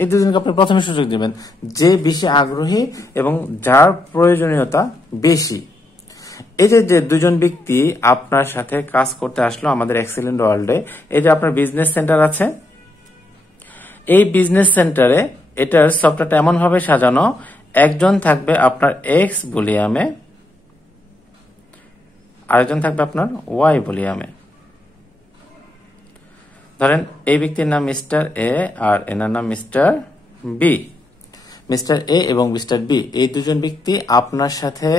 এই 2 জনকে আপনি প্রথমে সুযোগ দিবেন, যে বেশি আগ্রহী এবং যার প্রয়োজনীয়তা বেশি। এই যে 2 জন ব্যক্তি আপনার সাথে কাজ করতে আসলো আমাদের এক্সেলেন্ট ওয়ার্ল্ডে, এই যে আপনার বিজনেস সেন্টার আছে, এই বিজনেস সেন্টারে এটার সফটওয়্যারটা এমন ভাবে সাজানো, একজন থাকবে আপনার এক্স ভলিউমে, আরেকজন থাকবে আপনার ওয়াই ভলিউমে। ধরেন এই ব্যক্তির নাম মিস্টার এ আর এনার নাম মিস্টার বি। মিস্টার এ এবং মিস্টার বি এই 2 জন ব্যক্তি আপনার সাথে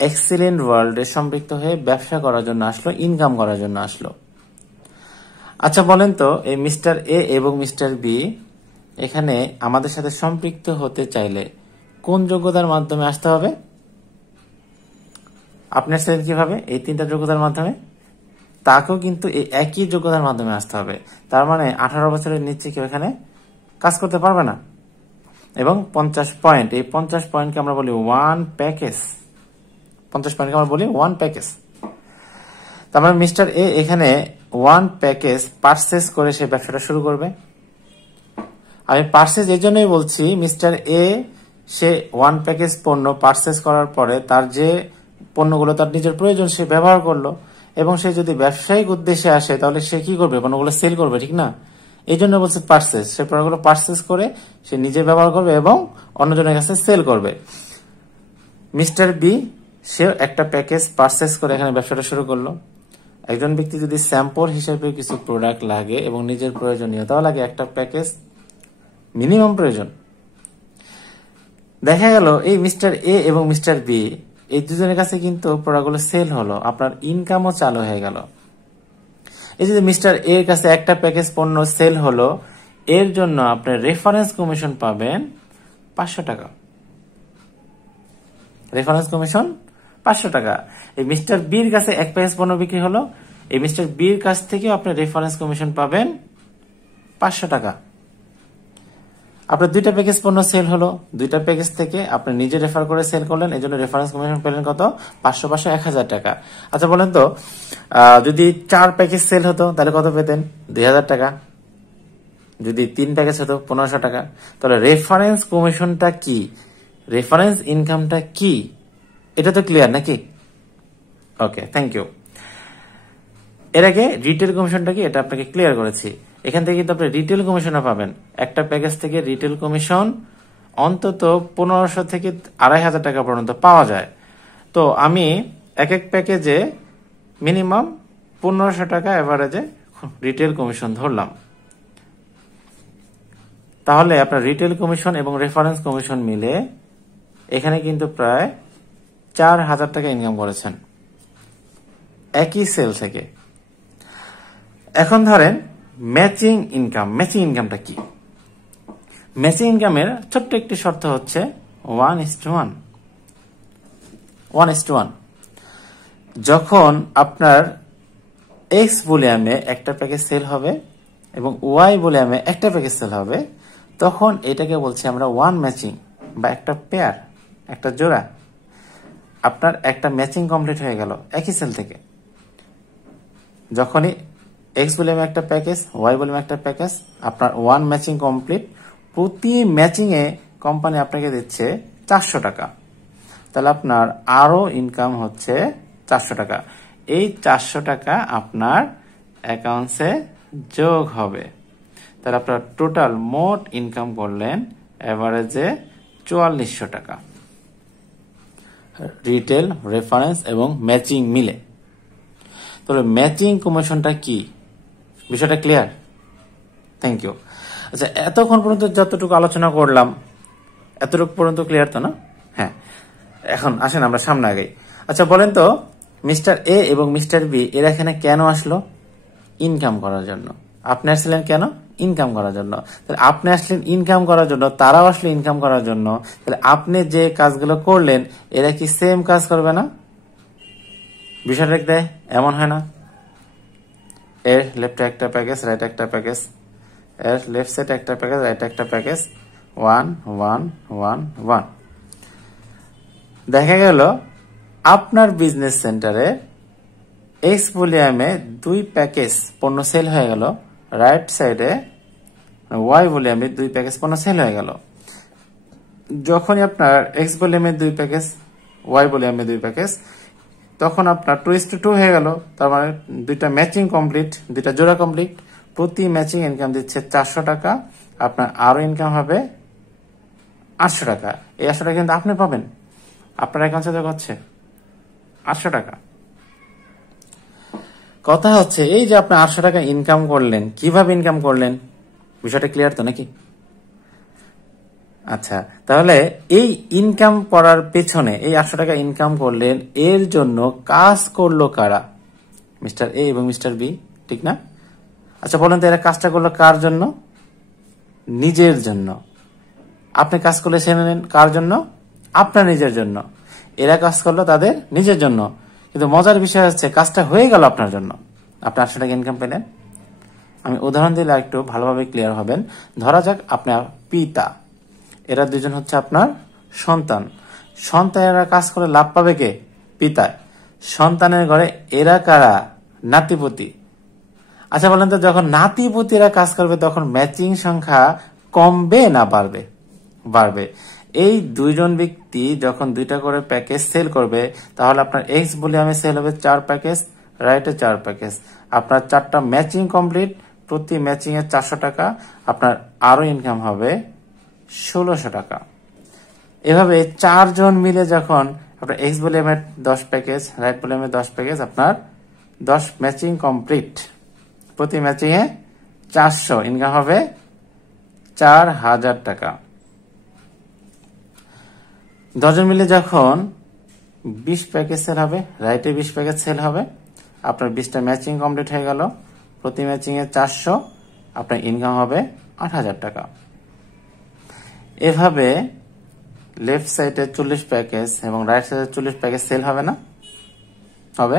এক্সেলেন্ট ওয়ার্ল্ডে সম্পৃক্ত হয়ে ব্যবসা করার জন্য আসলো, ইনকাম করার জন্য আসলো। আচ্ছা বলেন তো, এই মিস্টার এ এবং মিস্টার বি এখানে আমাদের সাথে সম্পৃক্ত হতে চাইলে কোন যোগ্যতার মাধ্যমে আসতে হবে? আপনি আসছেন কিভাবে? এই 3টা যোগ্যতার মাধ্যমে। তাকেও কিন্তু এই একই যোগ্যতার মাধ্যমে আসতে হবে। তার মানে 18 বছরের নিচে কেউ এখানে কাজ করতে পারবে না। এবং 50 পয়েন্ট, এই 50 পয়েন্টকে আমরা বলি 1 প্যাকেজ। 50 পয়েন্টকে আমরা বলি 1 প্যাকেজ। তার মানে মিস্টার এ এখানে 1 প্যাকেজ পারচেস করে সে ব্যবসাটা শুরু করবে। আমি পারচেজ এই জন্যই বলছি, মিস্টার এ সে 1 প্যাকেজ পণ্য পারচেস করার পরে তার যে পণ্যগুলো তার নিজের প্রয়োজন সে ব্যবহার করলো, এবং সে যদি ব্যবসায়িক উদ্দেশ্যে আসে তাহলে সে কি করবে? পণ্যগুলো সেল করবে, ঠিক না? এই জন্য বলছে পারচেস। সে পণ্যগুলো পারচেস করে সে নিজে ব্যবহার করবে এবং অন্যজনের কাছে সেল করবে। মিস্টার বি সে একটা প্যাকেজ পারচেস করে এখানে ব্যবসাটা শুরু করলো। একজন ব্যক্তি যদি স্যাম্পল হিসেবে কিছু প্রোডাক্ট লাগে এবং নিজের প্রয়োজনীয়তাও লাগে, একটা প্যাকেজ মিনিমাম প্রয়োজন। দেখা গেল এই মিস্টার এ এবং মিস্টার বি এই 2 জনের কাছে কিন্তু প্রোডাক্টগুলো সেল হলো, আপনার ইনকামও চালু হয়ে গেল। এই যে মিস্টার এ এর কাছে একটা প্যাকেজ পণ্য সেল হলো, এর জন্য আপনি রেফারেন্স কমিশন পাবেন 500 টাকা। রেফারেন্স কমিশন 500 টাকা। এই মিস্টার বির কাছে এক প্যাকেজ পণ্য বিক্রি হলো, এই মিস্টার বির কাছ থেকে আপনি রেফারেন্স কমিশন পাবেন 500 টাকা। আপনার 2টা প্যাকেজ পণ্য সেল হলো, 2টা প্যাকেজ থেকে আপনি নিজে রেফার করে সেল করলেন, এই জন্য রেফারেন্স কমিশন পেলেন কত? 500 500 1000 টাকা। আচ্ছা বলেন তো, যদি 4 প্যাকেজ সেল হতো তাহলে কত পেতেন? 2000 টাকা। যদি 3 প্যাকেজ হতো 1500 টাকা। তাহলে রেফারেন্স কমিশনটা কি, রেফারেন্স ইনকামটা কি, এটা তো ক্লিয়ার নাকি? ওকে, থ্যাংক ইউ। এর আগে রিটেল কমিশনটা কি এটা আপনাকে ক্লিয়ার করেছি। এখান থেকে কিন্তু আপনি রিটেল কমিশনও পাবেন। একটা প্যাকেজ থেকে রিটেল কমিশন অন্তত 1500 থেকে 2500 টাকা পর্যন্ত পাওয়া যায়। তো আমি এক প্যাকেজে মিনিমাম 1500 টাকা এভারেজে রিটেল কমিশন ধরলাম। তাহলে আপনার রিটেল কমিশন এবং রেফারেন্স কমিশন মিলে এখানে কিন্তু প্রায় 4000 টাকা ইনকাম করেছেন একই সেল থেকে। এখন ধরেন ম্যাচিং ইনকাম। ম্যাচিং ইনকামটা কি? ম্যাচিং ইনকামের ছোট্ট একটি শর্ত হচ্ছে 1:1। 1:1 যখন আপনার এক্স ভলিউমে একটা প্যাকেজ সেল হবে এবং ওয়াই ভলিউমে একটা প্যাকেজ সেল হবে, তখন এটাকে বলছি আমরা ওয়ান ম্যাচিং বা একটা পেয়ার, একটা জোড়া। আপনার একটা ম্যাচিং কমপ্লিট হয়ে গেল একই সেল থেকে। যখনই এক্স ভলিউমে একটা প্যাকেজ, ওয়াই ভলিউমে একটা প্যাকেজ, আপনার ওয়ান ম্যাচিং কমপ্লিট। প্রতি ম্যাচিং এ কোম্পানি আপনাকে দিচ্ছে 400 টাকা। তাহলে আপনার আরো ইনকাম হচ্ছে 400 টাকা। এই 400 টাকা আপনার অ্যাকাউন্টসে যোগ হবে। তাহলে আপনার টোটাল মোট ইনকাম করলেন এভারেজে 4400 টাকা, রিটেল, রেফারেন্স এবং ম্যাচিং মিলে। তাহলে ম্যাচিং কমিশনটা কি, বিষয়টা ক্লিয়ার? Thank you. আচ্ছা, এতক্ষণ পর্যন্ত যতটুকু আলোচনা করলাম এতটুকু পর্যন্ত ক্লিয়ার তো না? হ্যাঁ, এখন আসেন আমরা সামনে আগাই। আচ্ছা বলেন তো, মিস্টার এ এবং মিস্টার বি এরা এখানে কেন আসলো? ইনকাম করার জন্য। আপনি আসলেন কেন? ইনকাম করার জন্য। তাহলে আপনি আসলেন ইনকাম করার জন্য, তারাও আসলে ইনকাম করার জন্য। তাহলে আপনি যে কাজগুলো করলেন এরা কি সেম কাজ করবে না? বিষয়টা দেখতে এমন হয় না? এর লেফটে একটা প্যাকেজ, রাইট একটা প্যাকেজ, এর লেফট সাইডে একটা প্যাকেজ, রাইট একটা প্যাকেজ, 1 1 1 1। দেখা গেল আপনার বিজনেস সেন্টারে এক্স ভলিউমে 2 প্যাকেজ পণ্য সেল হয়ে গেল, রাইট সাইডে ওয়াই ভলিউমে 2 প্যাকেজ পণ্য সেল হয়ে গেল। যখনই আপনার এক্স ভলিউমে 2 প্যাকেজ, ওয়াই ভলিউমে 2 প্যাকেজ, তখন আপনার 2:2 হয়ে গেল। তার মানে দুইটা ম্যাচিং কমপ্লিট, দুইটা জোড়া কমপ্লিট। প্রতি ম্যাচিং ইনকাম দিচ্ছে 400 টাকা। আপনার আরো ইনকাম হবে 800 টাকা। এই 800 টাকা কিন্তু আপনি পাবেন, আপনার অ্যাকাউন্টে যোগ হচ্ছে 800 টাকা। কথা হচ্ছে এই যে আপনি 800 টাকা ইনকাম করলেন, কিভাবে ইনকাম করলেন? বিষয়টা ক্লিয়ার তো নাকি? আচ্ছা, তাহলে এই ইনকাম করার পেছনে, এই 800 টাকা ইনকাম করলেন, এর জন্য কাজ করলো কারা? মিস্টার এ এবং মিস্টার বি, ঠিক না? আচ্ছা বলেন তো, এরা কাজটা করলো কার জন্য? নিজের জন্য। আপনি কাজ করলে সে নেন কার জন্য? আপনার নিজের জন্য। এরা কাজ করলো তাদের নিজের জন্য। কিন্তু মজার বিষয় হচ্ছে কাজটা হয়ে গেল আপনার জন্য, আপনি 800 টাকা ইনকাম পেলেন। আমি উদাহরণ দিলে একটু ভালোভাবে ক্লিয়ার হবেন। ধরা যাক আপনার পিতা, এরা দুজন হচ্ছে আপনার সন্তান। সন্তানেরা কাজ করে লাভ পাবে কে? পিতা। সন্তানের ঘরে এরা কারা? নাতিপুতি। আচ্ছা বলেন তো, যখন নাতিপুতিরা কাজ করবে তখন ম্যাচিং সংখ্যা কমবে না বাড়বে? বাড়বে। এই দুইজন ব্যক্তি যখন দুইটা করে প্যাকেজ সেল করবে, তাহলে আপনার এক্স ভলিউমে সেল হবে 4 প্যাকেজ, রাইটে 4 প্যাকেজ। আপনার 4টা ম্যাচিং কমপ্লিট, প্রতি ম্যাচিং এ 400 টাকা। আপনার আরো ইনকাম হবে 1600 টাকা। এভাবে 4 জন মিলে যখন আপনার এক্স ভলিউমে 10 প্যাকেজ, রাইট ভলিউমে 10 প্যাকেজ, আপনার 10 ম্যাচিং কমপ্লিট, প্রতি ম্যাচিং এ 400, ইনকাম হবে 4000 টাকা। 10 জন মিলে যখন 20 প্যাকেজ সেল হবে, রাইটে 20 প্যাকেজ সেল হবে, আপনার 20টা ম্যাচিং কমপ্লিট হয়ে গেল, প্রতি ম্যাচিং এ 400, আপনার ইনকাম হবে 8000 টাকা। এভাবে লেফট সাইডে 40 প্যাকেজ এবং রাইট সাইডে 40 প্যাকেজ সেল হবে না? হবে।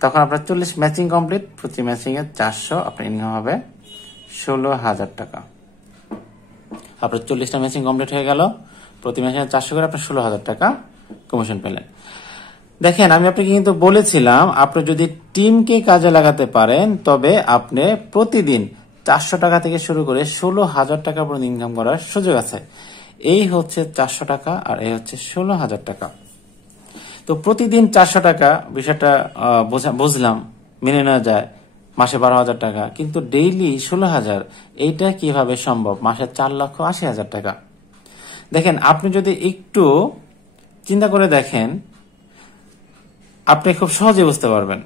তখন আপনার 40 ম্যাচিং কমপ্লিট, প্রতি ম্যাচিং এ 400, আপনার ইনকাম হবে 16000 টাকা। আপনার 40টা ম্যাচিং কমপ্লিট হয়ে গেল, প্রতি ম্যাচিং এ 400 করে আপনার 16000 টাকা কমিশন পেলেন। দেখেন, আমি আপনাকে কিন্তু বলেছিলাম আপনি যদি টিমকে কাজে লাগাতে পারেন তবে আপনি প্রতিদিন 400 টাকা থেকে শুরু করে 16000 টাকা পর্যন্ত ইনকাম করার সুযোগ আছে। এই হচ্ছে 400 টাকা আর এই হচ্ছে 16000 টাকা। তো প্রতিদিন 400 টাকা, বিষয়টা বুঝলাম, মেনে নেওয়া যায়, মাসে 12,000 টাকা। কিন্তু ডেইলি 16,000, এইটা কিভাবে সম্ভব? মাসে 4,80,000 টাকা। দেখেন, আপনি যদি একটু চিন্তা করে দেখেন, আপনি খুব সহজে বুঝতে পারবেন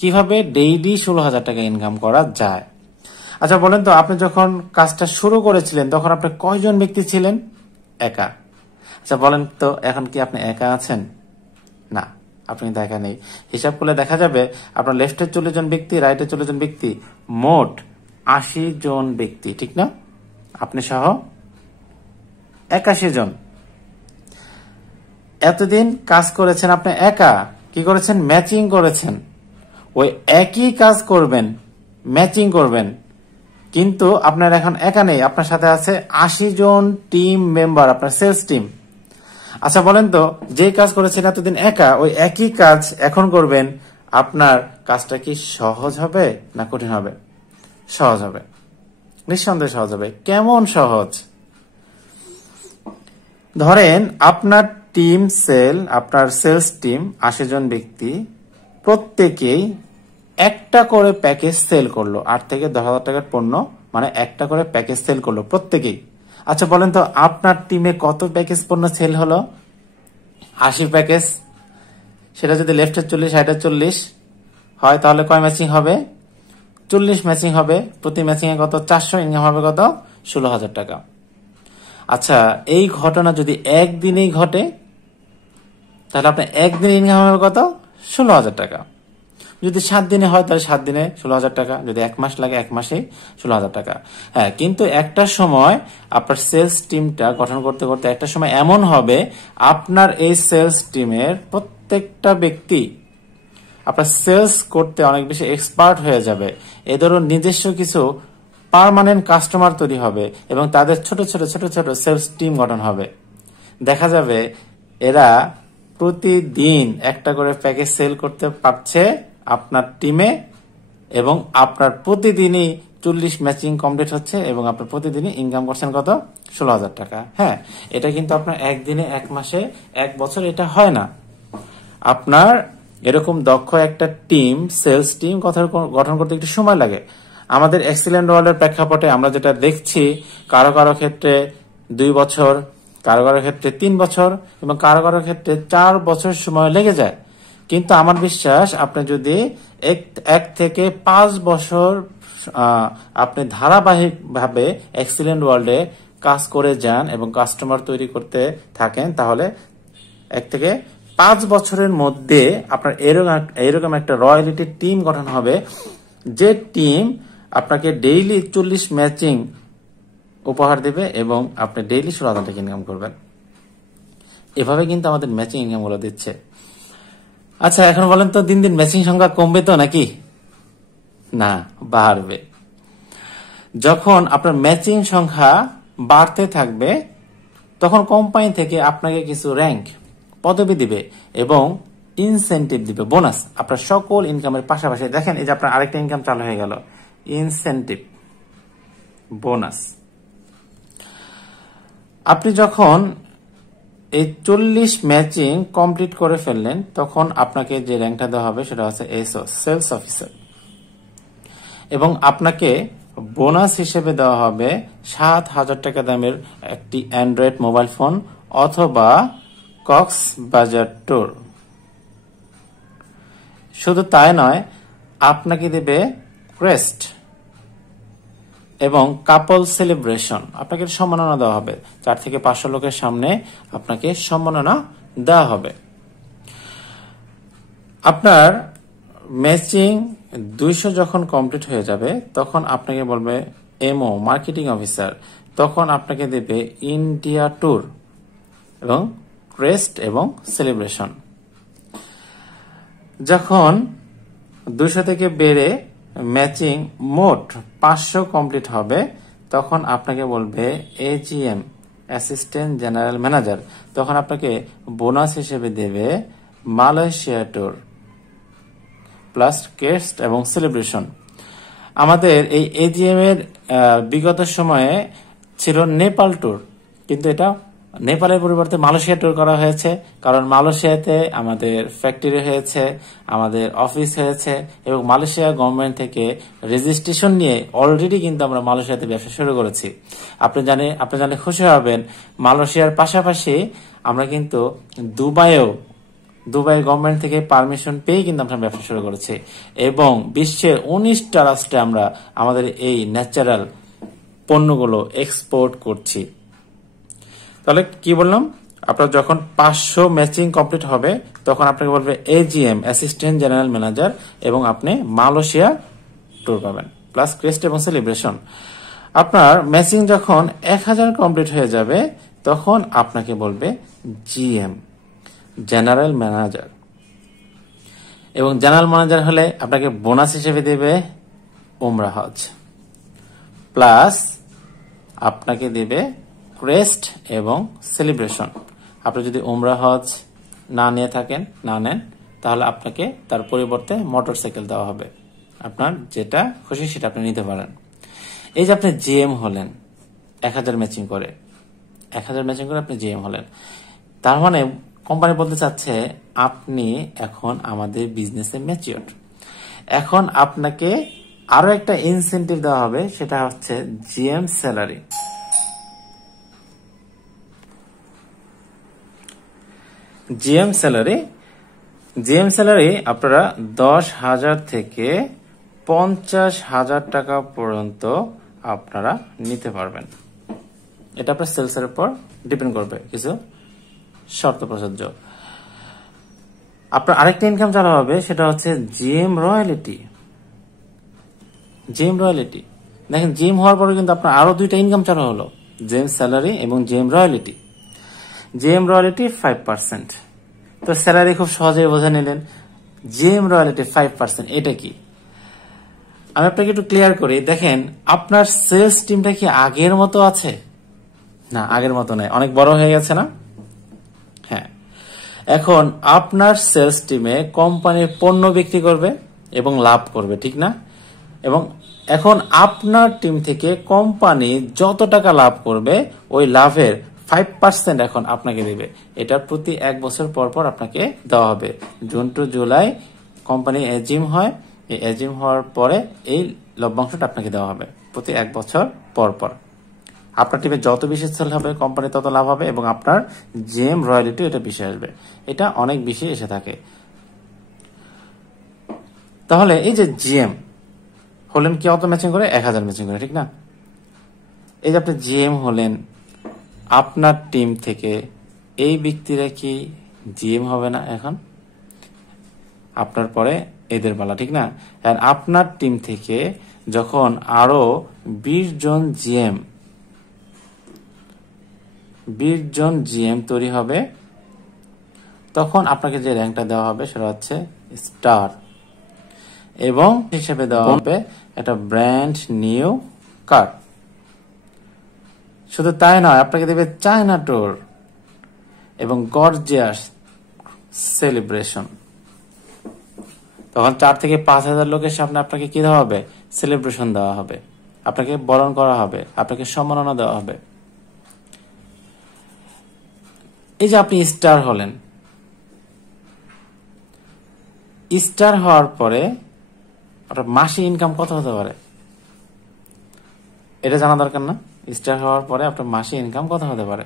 কিভাবে ডেইলি 16,000 টাকা ইনকাম করা যায়। আচ্ছা বলেন তো, আপনি যখন কাজটা শুরু করেছিলেন তখন আপনি কয়জন ব্যক্তি ছিলেন? একা। আচ্ছা বলেন তো, এখন কি আপনি একা আছেন? না, আপনি একা নেই। হিসাব করলে দেখা যাবে আপনার লেফটে 40 জন ব্যক্তি, রাইটে 40 জন ব্যক্তি, মোট 80 জন ব্যক্তি, ঠিক না? আপনি সহ 81 জন। এতদিন কাজ করেছেন আপনি একা। কি করেছেন? ম্যাচিং করেছেন। ওই একই কাজ করবেন, ম্যাচিং করবেন, কিন্তু আপনার এখন একা নেই, আপনার সাথে আছে 80 জন টিম মেম্বার, আপনার সেলস টিম। আচ্ছা বলেন তো, যে কাজ করেছেন এতদিন একা, ওই একই কাজ এখন করবেন, আপনার কাজটা কি সহজ হবে না কঠিন হবে? সহজ হবে, নিঃসন্দেহে সহজ হবে। কেমন সহজ? ধরেন আপনার টিম সেল, আপনার সেলস টিম 80 জন ব্যক্তি, প্রত্যেকেই একটা করে প্যাকেজ সেল করলো, 8 থেকে 10,000 টাকার পণ্য, মানে একটা করে প্যাকেজ সেল করলো প্রত্যেকেই। আচ্ছা বলেন তো, আপনার টিমে কত প্যাকেজ পণ্য সেল হলো? 80 প্যাকেজ। সেটা যদি লেফটের 40 রাইটের 40 হয়, তাহলে কয় ম্যাচিং হবে? 40 ম্যাচিং হবে। প্রতি ম্যাচিং এ কত? 400, ইনকাম হবে কত? 16,000 টাকা। আচ্ছা, এই ঘটনা যদি একদিনেই ঘটে, তাহলে আপনার একদিনে ইনকাম হবে কত? 16,000 টাকা। যদি 7 দিনে হয়, তাহলে 7 দিনে 16,000 টাকা। যদি 1 মাস লাগে, 1 মাসে 16,000 টাকা। হ্যাঁ, কিন্তু একটা সময় আপনার সেলস টিমটা গঠন করতে করতে একটা সময় এমন হবে, আপনার এই সেলস টিমের প্রত্যেকটা ব্যক্তি আপনার সেলস করতে অনেক বেশি এক্সপার্ট হয়ে যাবে। এ ধরুন নিজস্ব কিছু পার্মানেন্ট কাস্টমার তৈরি হবে এবং তাদের ছোট ছোট ছোট ছোট সেলস টিম গঠন হবে। দেখা যাবে এরা প্রতিদিন একটা করে প্যাকেজ সেল করতে পারছে আপনার টিমে, এবং আপনার প্রতিদিনই 40 ম্যাচিং কমপ্লিট হচ্ছে, এবং আপনার প্রতিদিনই ইনকাম করছেন কত? 16,000 টাকা। হ্যাঁ, এটা কিন্তু আপনার একদিনে, 1 মাসে, 1 বছর এটা হয় না। আপনার এরকম দক্ষ একটা টিম, সেলস টিম গঠন করতে একটু সময় লাগে। আমাদের এক্সিলেন্ট ওয়ার্ল্ডের প্রেক্ষাপটে আমরা যেটা দেখছি, কারো কারো ক্ষেত্রে 2 বছর, কারো কারো ক্ষেত্রে 3 বছর, এবং কারো কারো ক্ষেত্রে 4 বছর সময় লেগে যায়। কিন্তু আমার বিশ্বাস, আপনি যদি 1 থেকে 5 বছর আপনি ধারাবাহিকভাবে এক্সিলেন্ট ওয়ার্ল্ডে কাজ করে যান এবং কাস্টমার তৈরি করতে থাকেন, তাহলে 1 থেকে 5 বছরের মধ্যে আপনার এরকম একটা রয়্যালিটি টিম গঠন হবে, যে টিম আপনাকে ডেইলি 40 ম্যাচিং উপহার দেবে এবং আপনি ডেইলি 16,000 টাকা ইনকাম করবেন। এভাবে কিন্তু আমাদের ম্যাচিং ইনকাম গুলো দিচ্ছে। আচ্ছা, এখন বলেন তো, দিন দিন ম্যাচিং সংখ্যা কমবে তো নাকি? না, বাড়বে। যখন আপনার ম্যাচিং সংখ্যা বাড়তে থাকবে, তখন কোম্পানি থেকে আপনাকে কিছু র্যাঙ্ক, পদবি দিবে এবং ইনসেন্টিভ দিবে, বোনাস, আপনার সকল ইনকামের পাশাপাশি। দেখেন, এই যে আপনার আরেকটা ইনকাম চালু হয়ে গেল, ইনসেন্টিভ, বোনাস। আপনি যখন এই 40 ম্যাচিং কমপ্লিট করে ফেললেন, তখন আপনাকে যে র্যাঙ্কটা দেওয়া হবে সেটা হচ্ছে এসও, সেলস অফিসার, এবং আপনাকে বোনাস হিসেবে দেওয়া হবে 7,000 টাকা দামের একটি অ্যান্ড্রয়েড মোবাইল ফোন অথবা কক্সবাজার ট্যুর। শুধু তাই নয়, আপনাকে দেবে ক্রেস্ট এবং কাপল সেলিব্রেশন, আপনাকে সম্মাননা দেওয়া হবে। 4 থেকে 500 লোকের সামনে আপনাকে সম্মাননা দেওয়া হবে। আপনার ম্যাচিং 200 যখন কমপ্লিট হয়ে যাবে, তখন আপনাকে বলবে এমও, মার্কেটিং অফিসার, তখন আপনাকে দেবে ইন্ডিয়া ট্যুর এবং ক্রেস্ট এবং সেলিব্রেশন। যখন 200 থেকে বেড়ে ম্যাচিং মোট 500 কমপ্লিট হবে, তখন আপনাকে বলবে এজিএম, অ্যাসিস্ট্যান্ট জেনারেল ম্যানেজার, তখন আপনাকে বোনাস হিসেবে দেবে মালয়েশিয়া ট্যুর প্লাস ক্রেস্ট এবং সেলিব্রেশন। আমাদের এই এজিএম এর বিগত সময়ে ছিল নেপাল ট্যুর, কিন্তু এটা নেপালের পরিবর্তে মালয়েশিয়া ট্যুর করা হয়েছে, কারণ মালয়েশিয়াতে আমাদের ফ্যাক্টরি হয়েছে, আমাদের অফিস হয়েছে, এবং মালয়েশিয়া গভর্নমেন্ট থেকে রেজিস্ট্রেশন নিয়ে অলরেডি কিন্তু আমরা মালয়েশিয়াতে ব্যবসা শুরু করেছি। আপনি জানে খুশি হবেন, মালয়েশিয়ার পাশাপাশি আমরা কিন্তু দুবাই গভর্নমেন্ট থেকে পারমিশন পেয়ে কিন্তু আমরা ব্যবসা শুরু করেছি, এবং বিশ্বের 19টা রাষ্ট্রে আমরা আমাদের এই ন্যাচারাল পণ্যগুলো এক্সপোর্ট করছি। তাহলে কি বললাম, আপনার যখন 500 ম্যাচিং কমপ্লিট হবে, তখন আপনাকে বলবে এজিএম, অ্যাসিস্ট্যান্ট জেনারেল ম্যানেজার, এবং আপনি মালয়েশিয়া ট্যুর পাবেন প্লাস ক্রেস্ট এবং সেলিব্রেশন। আপনার ম্যাচিং যখন 1000 কমপ্লিট হয়ে যাবে, তখন আপনাকে বলবে জিএম, জেনারেল ম্যানেজার, এবং জেনারেল ম্যানেজার হলে আপনাকে বোনাস হিসেবে দেবে উমরা হজ, প্লাস আপনাকে দেবে ক্রেস্ট এবং সেলিব্রেশন। আপনি যদি উমরা হজ না নেন তাহলে আপনাকে তার পরিবর্তে মোটরসাইকেল দেওয়া হবে। আপনার যেটা খুশি সেটা আপনি নিতে পারেন। এই যে আপনি জিএম হলেন 1000 ম্যাচিং করে আপনি জিএম হলেন, তার মানে কোম্পানি বলতে চাচ্ছে আপনি এখন আমাদের বিজনেসে ম্যাচিওর। এখন আপনাকে আরো একটা ইনসেনটিভ দেওয়া হবে, সেটা হচ্ছে জিএম স্যালারি। জিএম স্যালারি আপনারা 10,000 থেকে 50,000 টাকা পর্যন্ত আপনারা নিতে পারবেন। এটা আপনার সেলসের উপর ডিপেন্ড করবে, কিছু শর্ত প্রযোজ্য। আপনার আরেকটা ইনকাম চালু হবে, সেটা হচ্ছে জিএম রয়্যালিটি। দেখেন জিএম হওয়ার পরে কিন্তু আপনার আরো দুইটা ইনকাম চালু হলো, জিএম স্যালারি এবং জিএম রয়্যালিটি। GM royalty 5%। তো স্যালারি খুব সহজেই বোঝা নিলেন। জিএম রয়্যালিটি 5%, এটা কি? আমি আপনাকে একটু ক্লিয়ার করি। দেখেন আপনার সেলস টিমটা কি আগের মতো আছে? না, আগের মতো নয়, অনেক বড় হয়ে গেছে না? হ্যাঁ, এখন আপনার সেলস টিমে কোম্পানির পণ্য বিক্রি করবে এবং লাভ করবে, ঠিক না? এবং এখন আপনার টিম থেকে কোম্পানি যত টাকা লাভ করবে ওই লাভের 5% এখন আপনাকে দেবে। এটা প্রতি 1 বছর পর পর আপনাকে দেওয়া হবে। June to July company AGM হয়, এই এজিম হওয়ার পরে এই লভ্যাংশটা আপনাকে দেওয়া হবে প্রতি 1 বছর পর পর। আপনার টিমে যত বেশি সেল হবে কোম্পানি তত লাভ হবে এবং আপনার জিএম রয়্যালিটি এটা বেশি আসবে। এটা অনেক বেশি এসে থাকে। তাহলে এই যে জিএম হলেন কি অত ম্যাচিং করে? 1000 ম্যাচিং করে, ঠিক না? এই যে আপনি জিএম হলেন, আপনার টিম থেকে এই ব্যক্তিরা কি জিএম হবে না? এখন আপনার পরে এদের বেলা, ঠিক না? আপনার টিম থেকে যখন আরো 20 জন জিএম তৈরি হবে, তখন আপনাকে যে র্যাঙ্কটা দেওয়া হবে সেটা হচ্ছে স্টার, এবং হিসেবে দেওয়া হবে একটা ব্র্যান্ড নিউ কার। শুধু তাই নয়, আপনাকে দেবে চায়না ট্যুর এবং গর্জিয়াস সেলিব্রেশন। তখন 4 থেকে 5,000 লোকের সামনে আপনাকে কি দেওয়া হবে? সেলিব্রেশন দেওয়া হবে, আপনাকে বরণ করা হবে, আপনাকে সম্মাননা দেওয়া হবে। এই যে আপনি স্টার হলেন, স্টার হওয়ার পরে আপনার মাসে ইনকাম কত হতে পারে এটা জানা দরকার না? স্টার হওয়ার পরে আপনার মাসে ইনকাম কত হতে পারে?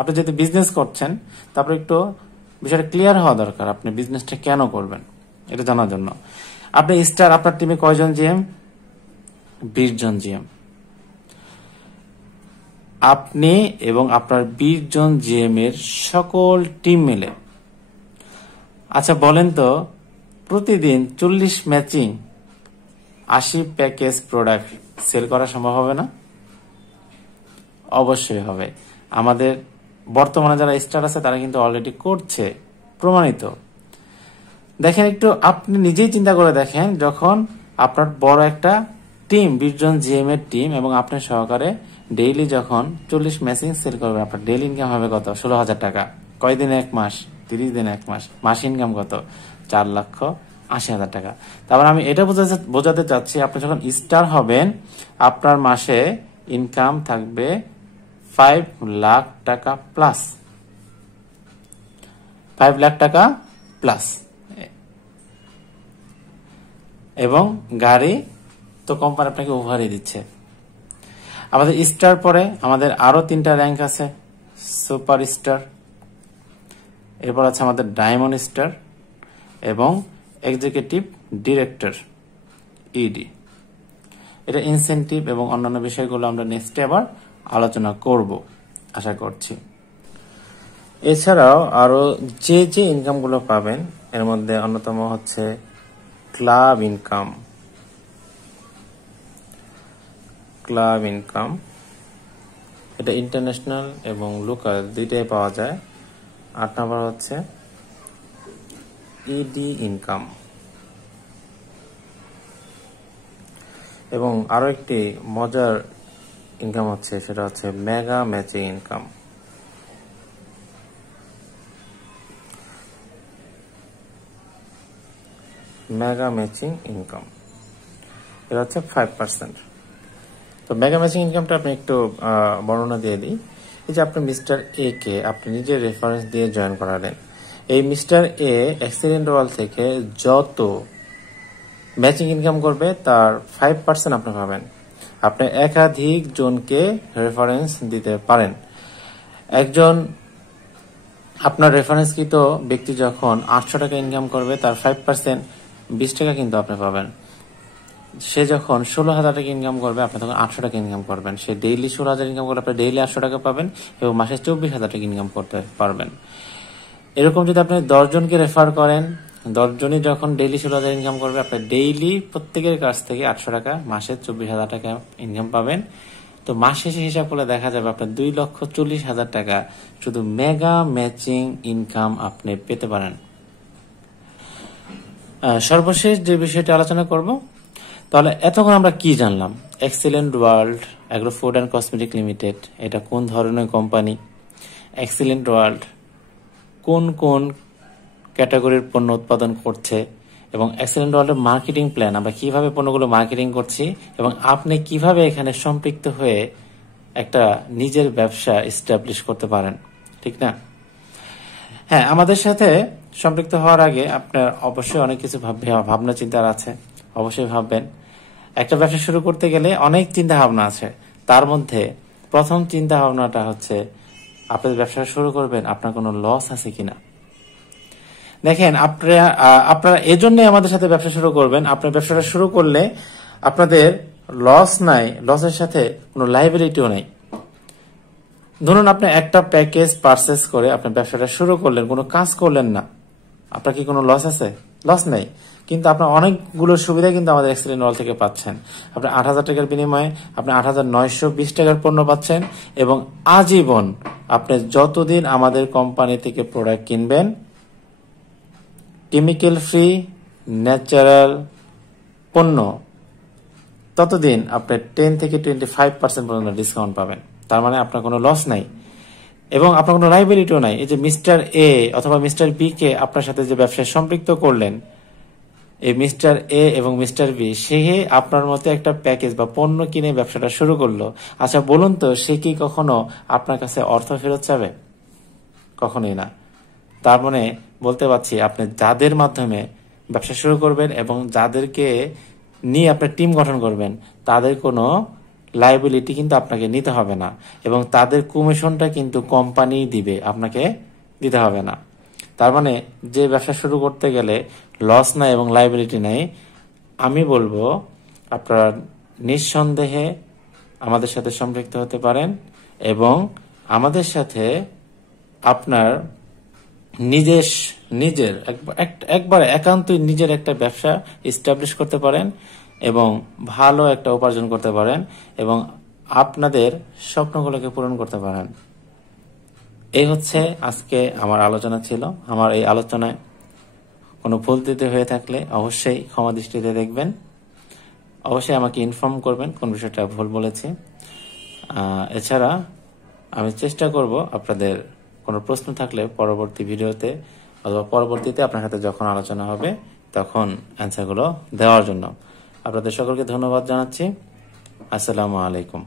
আপনি যেহেতু বিজনেস করছেন, তারপর একটু বিষয়টা ক্লিয়ার হওয়া দরকার, আপনি বিজনেসটা কেন করবেন এটা জানার জন্য। আপনি স্টার, আপনার টিমে কয়জন জিএম? 20 জন জিএম। আপনি এবং আপনার 20 জন জিএম এর সকল টিম মিলে, আচ্ছা বলেন তো, প্রতিদিন 40 ম্যাচিং 80 প্যাকেজ প্রোডাক্ট সেল করা সম্ভব হবে না? অবশ্যই হবে। আমাদের বর্তমানে যারা স্টার আছে তারা কিন্তু অলরেডি করছে, প্রমাণিত। দেখেন একটু আপনি নিজেই চিন্তা করে দেখেন, যখন আপনার বড় একটা টিম, 20 জন জিএম এর টিম, এবং আপনার সহকারে ডেইলি যখন 40 ম্যাচিং সেল করবেন, আপনার ডেইলি ইনকাম হবে কত? 16,000 টাকা। কয়দিনে? 1 মাস। 30 দিনে 1 মাস। মাস ইনকাম কত? 4,80,000 টাকা। তারপর আমি এটা বোঝাতে চাচ্ছি, আপনি যখন স্টার হবেন আপনার মাসে ইনকাম থাকবে 5 লাখ টাকা প্লাস। 5 লাখ টাকা প্লাস। এবং গাড়ি তো কোম্পানি আপনাকে উপহারই দিচ্ছে। আমাদের স্টার পরে আমাদের আরো 3টা র্যাঙ্ক আছে, সুপার স্টার, এরপর আছে আমাদের ডায়মন্ড স্টার এবং এক্সিকিউটিভ ডিরেক্টর ইডি। এটা ইনসেনটিভ এবং অন্যান্য বিষয়গুলো আমরা নেক্সটে আবার আলোচনা করব আশা করছি। এছাড়াও আরো যে যে ইনকামগুলো পাবেন এর মধ্যে অন্যতম হচ্ছে ক্লাব ইনকাম। ক্লাব ইনকাম এটা ইন্টারন্যাশনাল এবং লোকাল দুইটাই পাওয়া যায়। 8 নম্বর হচ্ছে ইডি ইনকাম। এবং আরো একটি মজার ইনকাম হচ্ছে, সেটা হচ্ছে mega matching income. Mega matching income এটা হচ্ছে 5%। তো মেগা ম্যাচিং ইনকামটা আপনি একটু বর্ণনা দিয়ে দিই। এই যে আপনি মিস্টার এ কে আপনি নিজের রেফারেন্স দিয়ে জয়েন করালেন, এই মিস্টার এ এক্সিলেন্ট ওয়ার্ল্ড থেকে যত ম্যাচিং ইনকাম করবে তার 5% আপনি পাবেন। আপনি একাধিক জনকে রেফারেন্স দিতে পারেন। একজন আপনার রেফারেন্সকৃত ব্যক্তি যখন 800 টাকা ইনকাম করবে তার 5% 20 টাকা কিন্তু আপনি পাবেন। সে যখন 16,000 টাকা ইনকাম করবে আপনি তখন 800 টাকা ইনকাম করবেন। সে ডেইলি 16,000 ইনকাম করলে আপনি ডেইলি 800 টাকা পাবেন এবং মাসে 24,000 টাকা ইনকাম করতে পারবেন। এরকম যদি আপনি 10 জনকে রেফার করেন, 10 জনই যখন ডেইলি 16,000 ইনকাম করবে আপনি ডেইলি প্রত্যেকের কাছ থেকে 800 টাকা, মাসে 24,000 টাকা ইনকাম পাবেন। তো মাস শেষে হিসাব করলে দেখা যাবে আপনার 2,40,000 টাকা শুধু মেগা ম্যাচিং ইনকাম আপনি পেতে পারেন। সর্বশেষ যে বিষয়টি আলোচনা করব, তাহলে এতক্ষণ আমরা কি জানলাম? Excellent world agro food and cosmetic limited এটা কোন ধরনের কোম্পানি, এক্সিলেন্ট ওয়ার্ল্ড কোন কোন ক্যাটাগরির পণ্য উৎপাদন করছে, এবং এক্সিলেন্ট ওয়ার্ল্ডের মার্কেটিং প্ল্যান, আমরা কিভাবে পণ্যগুলো মার্কেটিং করছি এবং আপনি কিভাবে এখানে সম্পৃক্ত হয়ে একটা নিজের ব্যবসা এস্টাবলিশ করতে পারেন, ঠিক না? হ্যাঁ, আমাদের সাথে সম্পৃক্ত হওয়ার আগে আপনার অবশ্যই অনেক কিছু ভাবনা চিন্তা আছে। অবশ্যই ভাববেন। একটা ব্যবসা শুরু করতে গেলে অনেক চিন্তা ভাবনা আছে। তার মধ্যে প্রথম চিন্তা ভাবনাটা হচ্ছে আপনি ব্যবসা শুরু করবেন, আপনার কোনো লস আছে কিনা। দেখেন, আপনারা এজন্য আমাদের সাথে ব্যবসা শুরু করবেন। আপনার ব্যবসাটা শুরু করলে আপনাদের লস নাই, লসের সাথে কোনো লাইবিলিটিও নেই। ধরুন আপনি একটা প্যাকেজ পারচেস করে আপনার ব্যবসাটা শুরু করলেন, কোনো কাজ করলেন না, আপনার কি কোনো লস আছে? লস নেই, কিন্তু আপনার অনেকগুলো সুবিধা কিন্তু আমাদের এক্সিলেন্ট ওয়ার্ল্ড থেকে পাচ্ছেন। আপনি 8,000 টাকার বিনিময়ে আপনি 8,920 টাকার পণ্য পাচ্ছেন এবং আজীবন আপনি যতদিন আমাদের কোম্পানি থেকে প্রোডাক্ট কিনবেন, কেমিক্যাল ফ্রি ন্যাচারাল পণ্য, ততদিন আপনি 10 থেকে 25% পর্যন্ত ডিসকাউন্ট পাবেন। তার মানে আপনার কোনো লস নাই এবং আপনার কোনো লাইবিলিটিও নাই। এই যে মিস্টার এ অথবা মিস্টার বি কে আপনার সাথে যে ব্যবসায় সম্পৃক্ত করলেন, এই মিস্টার এ এবং মিস্টার বি, সে আপনার মতো একটা প্যাকেজ বা পণ্য কিনে ব্যবসাটা শুরু করলো। আচ্ছা বলুন তো, সে কি কখনো আপনার কাছে অর্থ ফেরত চাবে? কখনোই না। তার মানে বলতে পারছি, আপনি যাদের মাধ্যমে ব্যবসা শুরু করবেন এবং যাদেরকে নিয়ে আপনার টিম গঠন করবেন, তাদের কোনো লাইবিলিটি কিন্তু আপনাকে নিতে হবে না এবং তাদের কমিশনটা কিন্তু কোম্পানি দিবে, আপনাকে দিতে হবে না। তার মানে যে ব্যবসা শুরু করতে গেলে লস নাই এবং লাইবিলিটি নাই, আমি বলবো আপনারা নিঃসন্দেহে আমাদের সাথে সম্পৃক্ত হতে পারেন এবং আমাদের সাথে আপনার নিজের একবার একান্তই নিজের একটা ব্যবসা এস্টাবলিশ করতে পারেন এবং ভালো একটা উপার্জন করতে পারেন এবং আপনাদের স্বপ্নগুলোকে পূরণ করতে পারেন। এই হচ্ছে আজকে আমার আলোচনা ছিল। আমার এই আলোচনায় কোনো ভুল ত্রুটি হয়ে থাকলে অবশ্যই ক্ষমা দৃষ্টিতে দেখবেন। অবশ্যই আমাকে ইনফর্ম করবেন কোন বিষয়টা ভুল বলেছি। এছাড়া আমি চেষ্টা করব আপনাদের কোনো প্রশ্ন থাকলে পরবর্তী ভিডিওতে অথবা পরবর্তীতে আপনার সাথে যখন আলোচনা হবে তখন অ্যান্সারগুলো দেওয়ার জন্য। আপনাদের সকলকে ধন্যবাদ জানাচ্ছি। আসসালামু আলাইকুম।